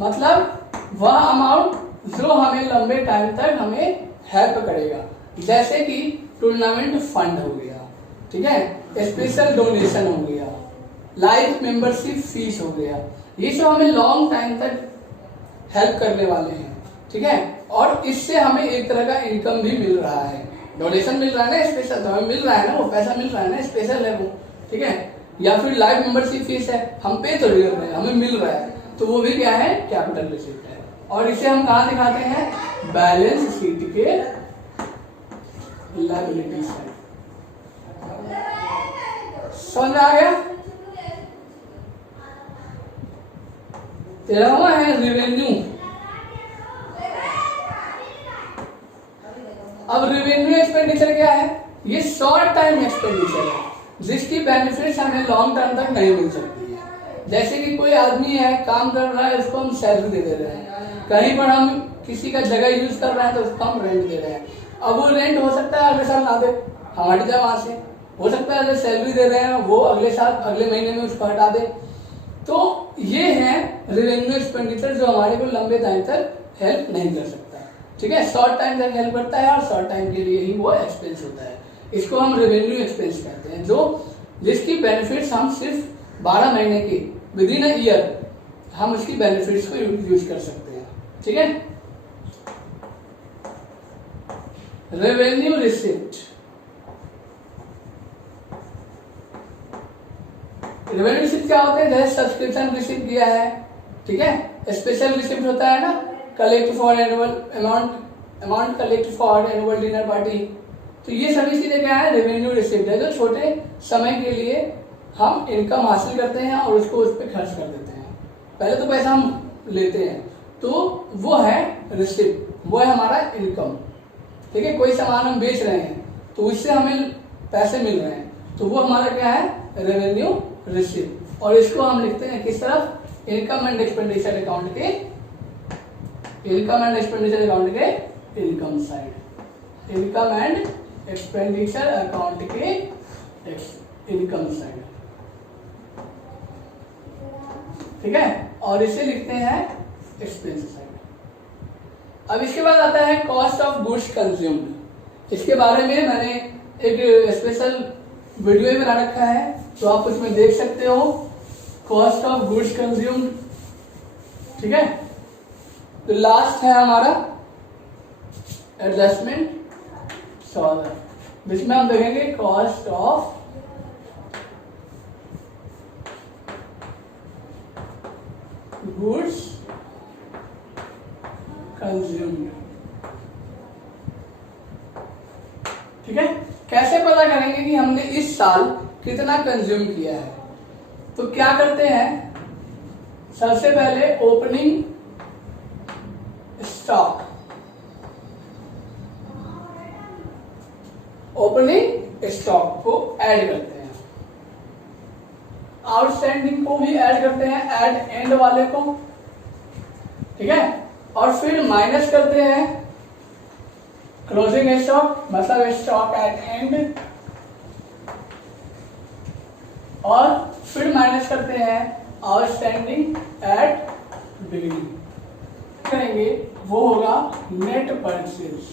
मतलब वह अमाउंट जो हमें लंबे टाइम तक हमें हेल्प करेगा, जैसे कि टूर्नामेंट फंड हो गया, ठीक है, स्पेशल डोनेशन हो गया, लाइफ मेंबरशिप फीस हो गया, ये सब हमें लॉन्ग टाइम तक हेल्प करने वाले हैं। ठीक है, और इससे हमें एक तरह का इनकम भी मिल रहा है, डोनेशन मिल रहा है ना, स्पेशल हमें मिल रहा है ना, वो पैसा मिल रहा है ना, स्पेशल है वो। ठीक है, या फिर लाइफ मेंबरशिप फीस है, हम पे तो नहीं कर रहे हैं, हमें मिल रहा है, तो वो भी क्या है, कैपिटल रिसीप्ट है। और इसे हम कहाँ दिखाते हैं, बैलेंस शीट के लायबिलिटी साइड। समझ आ गया। 13वां है रेवेन्यू। अब रेवेन्यू एक्सपेंडिचर क्या है, ये शॉर्ट टाइम एक्सपेंडिचर है जिसकी बेनिफिट्स हमें लॉन्ग टर्म तक नहीं मिल सकती है। जैसे कि कोई आदमी है, काम कर रहा है, उसको हम सैलरी दे रहे हैं, कहीं पर हम किसी का जगह यूज कर रहे हैं तो उसको हम रेंट दे रहे हैं। अब वो रेंट हो सकता है अगले साल ना दे, हम हट जाए वहां से, हो सकता है अगर सैलरी दे रहे हैं वो अगले साल अगले महीने में उसको हटा दे। तो ये है रेवेन्यू एक्सपेंडिचर जो हमारे को लंबे टाइम तक हेल्प नहीं कर सकता। ठीक है, शॉर्ट टाइम तक हेल्प करता है और शॉर्ट टाइम के लिए ही वो एक्सपेंस होता है, इसको हम रेवेन्यू एक्सपेंस कहते हैं, जो जिसकी बेनिफिट्स हम सिर्फ 12 महीने की विद इन अ ईयर हम उसकी बेनिफिट्स को यूज कर सकते हैं। ठीक है, रेवेन्यू रिसिप्ट। रेवेन्यू रिसिप्ट क्या होते हैं, जैसे सब्सक्रिप्शन रिसिप्ट किया है, ठीक है, स्पेशल रिसिप्ट होता है ना, collect for annual amount collect for annual dinner party, तो ये सभी चीजें क्या है, रेवेन्यू रिसिप्ट है, जो छोटे समय के लिए हम इनकम हासिल करते हैं और उसको उस पर खर्च कर देते हैं। पहले तो पैसा हम लेते हैं, तो वो है रिसिप्ट, वो है हमारा इनकम। ठीक है, कोई सामान हम बेच रहे हैं तो उससे हमें पैसे मिल रहे हैं, तो वो हमारा क्या है, रेवेन्यू रिसिप्ट। और इसको हम लिखते हैं किस तरफ, इनकम एंड एक्सपेंडिचर अकाउंट के, इनकम एंड एक्सपेंडिचर अकाउंट के income side, income and expenditure account के इनकम साइड। ठीक है, और इसे लिखते हैं एक्सपेंस साइड। अब इसके बाद आता है कॉस्ट ऑफ गुड्स कंज्यूम्ड। इसके बारे में मैंने एक स्पेशल वीडियो बना रखा है, तो आप उसमें देख सकते हो, कॉस्ट ऑफ गुड्स कंज्यूम्ड। ठीक है, तो लास्ट है हमारा एडजस्टमेंट सॉल्वर, जिसमें हम देखेंगे कॉस्ट ऑफ गुड्स कंज्यूम्ड। ठीक है, कैसे पता करेंगे कि हमने इस साल कितना कंज्यूम किया है, तो क्या करते हैं, सबसे पहले ओपनिंग स्टॉक, ओपनिंग स्टॉक को ऐड करते हैं, आउटस्टैंडिंग को भी ऐड करते हैं, ऐड एंड वाले को। ठीक है, और फिर माइनस करते हैं क्लोजिंग स्टॉक, मतलब स्टॉक एट एंड, और फिर माइनस करते हैं आउटस्टैंडिंग एट बिगिनिंग। करेंगे वो होगा नेट परचेज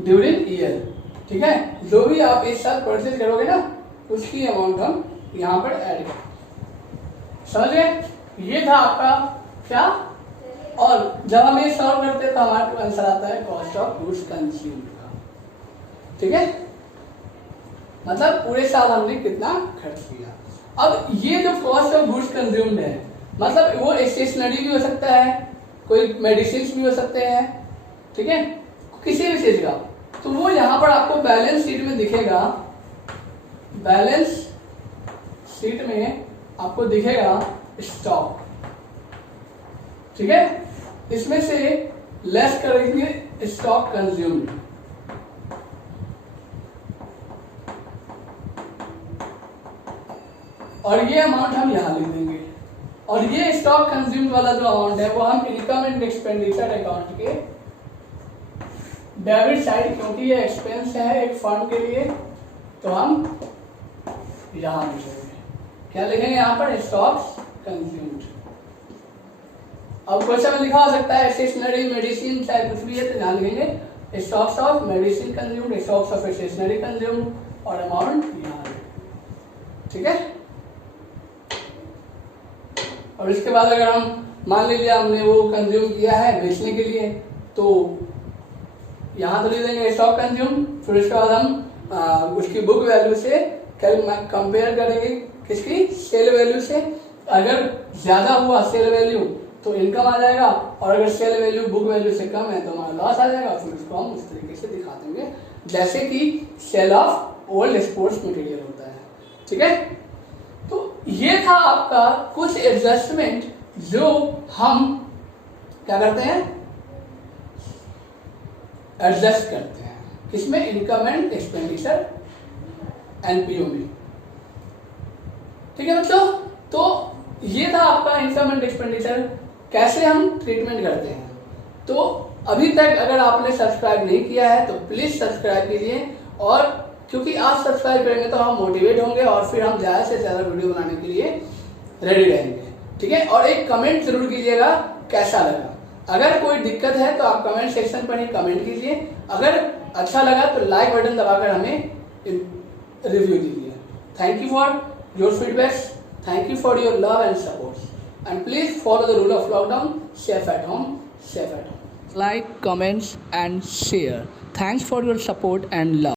ड्यूरिंग ईयर। ठीक है, जो भी आप इस साल परचेज करोगे ना, उसकी अमाउंट हम यहाँ पर ऐड करेंगे। समझ गए, ये था आपका क्या, और जब हम ये सॉल्व करते हैं तो हमारे को आंसर आता है कॉस्ट ऑफ गुड्स कंज्यूम्ड का। ठीक है, मतलब पूरे साल हमने कितना खर्च किया। अब ये जो कॉस्ट ऑफ गुड्स कंज्यूम्ड है, मतलब वो स्टेशनरी भी हो सकता है, कोई मेडिसिन भी हो सकते हैं, ठीक है, किसी भी चीज का, तो वो यहाँ पर आपको बैलेंस शीट में दिखेगा। बैलेंस शीट में आपको दिखेगा स्टॉक। ठीक है, इसमें से लेस करेंगे स्टॉक कंज्यूम्ड, और ये अमाउंट हम यहां लिख देंगे। और ये स्टॉक कंज्यूम्ड वाला जो अमाउंट है वो हम इनकम एंड एक्सपेंडिचर अकाउंट के डेबिट साइड, क्योंकि ये एक्सपेंस है एक फर्म के लिए, तो हम यहां लिखेंगे। क्या लिखेंगे यहाँ पर? Stocks consumed. अब क्वेश्चन में लिखा हो सकता है स्टेशनरी, मेडिसिन, चाहे कुछ भी है, तो यहाँ लिखेंगे stocks of medicine consumed, stocks of stationery consumed, और अमाउंट यहाँ। ठीक है, और इसके बाद अगर हम मान लीजिए हमने वो कंज्यूम किया है बेचने के लिए, तो यहाँ तो लिख देंगे स्टॉक कंज्यूम। फिर उसके बाद हम उसकी बुक वैल्यू से कंपेयर करेंगे, किसकी? सेल वैल्यू से। अगर ज्यादा हुआ सेल वैल्यू तो इनकम आ जाएगा, और अगर सेल वैल्यू बुक वैल्यू से कम है तो हमारा लॉस आ जाएगा। फिर उसको हम उस तरीके से दिखा देंगे जैसे कि sale of old sports material होता है। ठीक है, तो ये था आपका कुछ एडजस्टमेंट जो हम क्या करते हैं, एडजस्ट करते हैं। किसमें? इनकम एंड एक्सपेंडिचर एनपीओ में। ठीक है बच्चों, तो ये था आपका इनकम एंड एक्सपेंडिचर, कैसे हम ट्रीटमेंट करते हैं। तो अभी तक अगर आपने सब्सक्राइब नहीं किया है तो प्लीज सब्सक्राइब कीजिए, और क्योंकि आप सब्सक्राइब करेंगे तो हम मोटिवेट होंगे और फिर हम ज्यादा से ज्यादा वीडियो बनाने के लिए रेडी रहेंगे। ठीक है, और एक कमेंट जरूर कीजिएगा कैसा लगा। अगर कोई दिक्कत है तो आप कमेंट सेक्शन पर ही कमेंट कीजिए, अगर अच्छा लगा तो लाइक बटन दबाकर हमें रिव्यू दीजिए। Thank you for your feedbacks, thank you for your love and support, and please follow the rule of lockdown, safe at home, safe at home. Like, comments and share. Thanks for your support and love.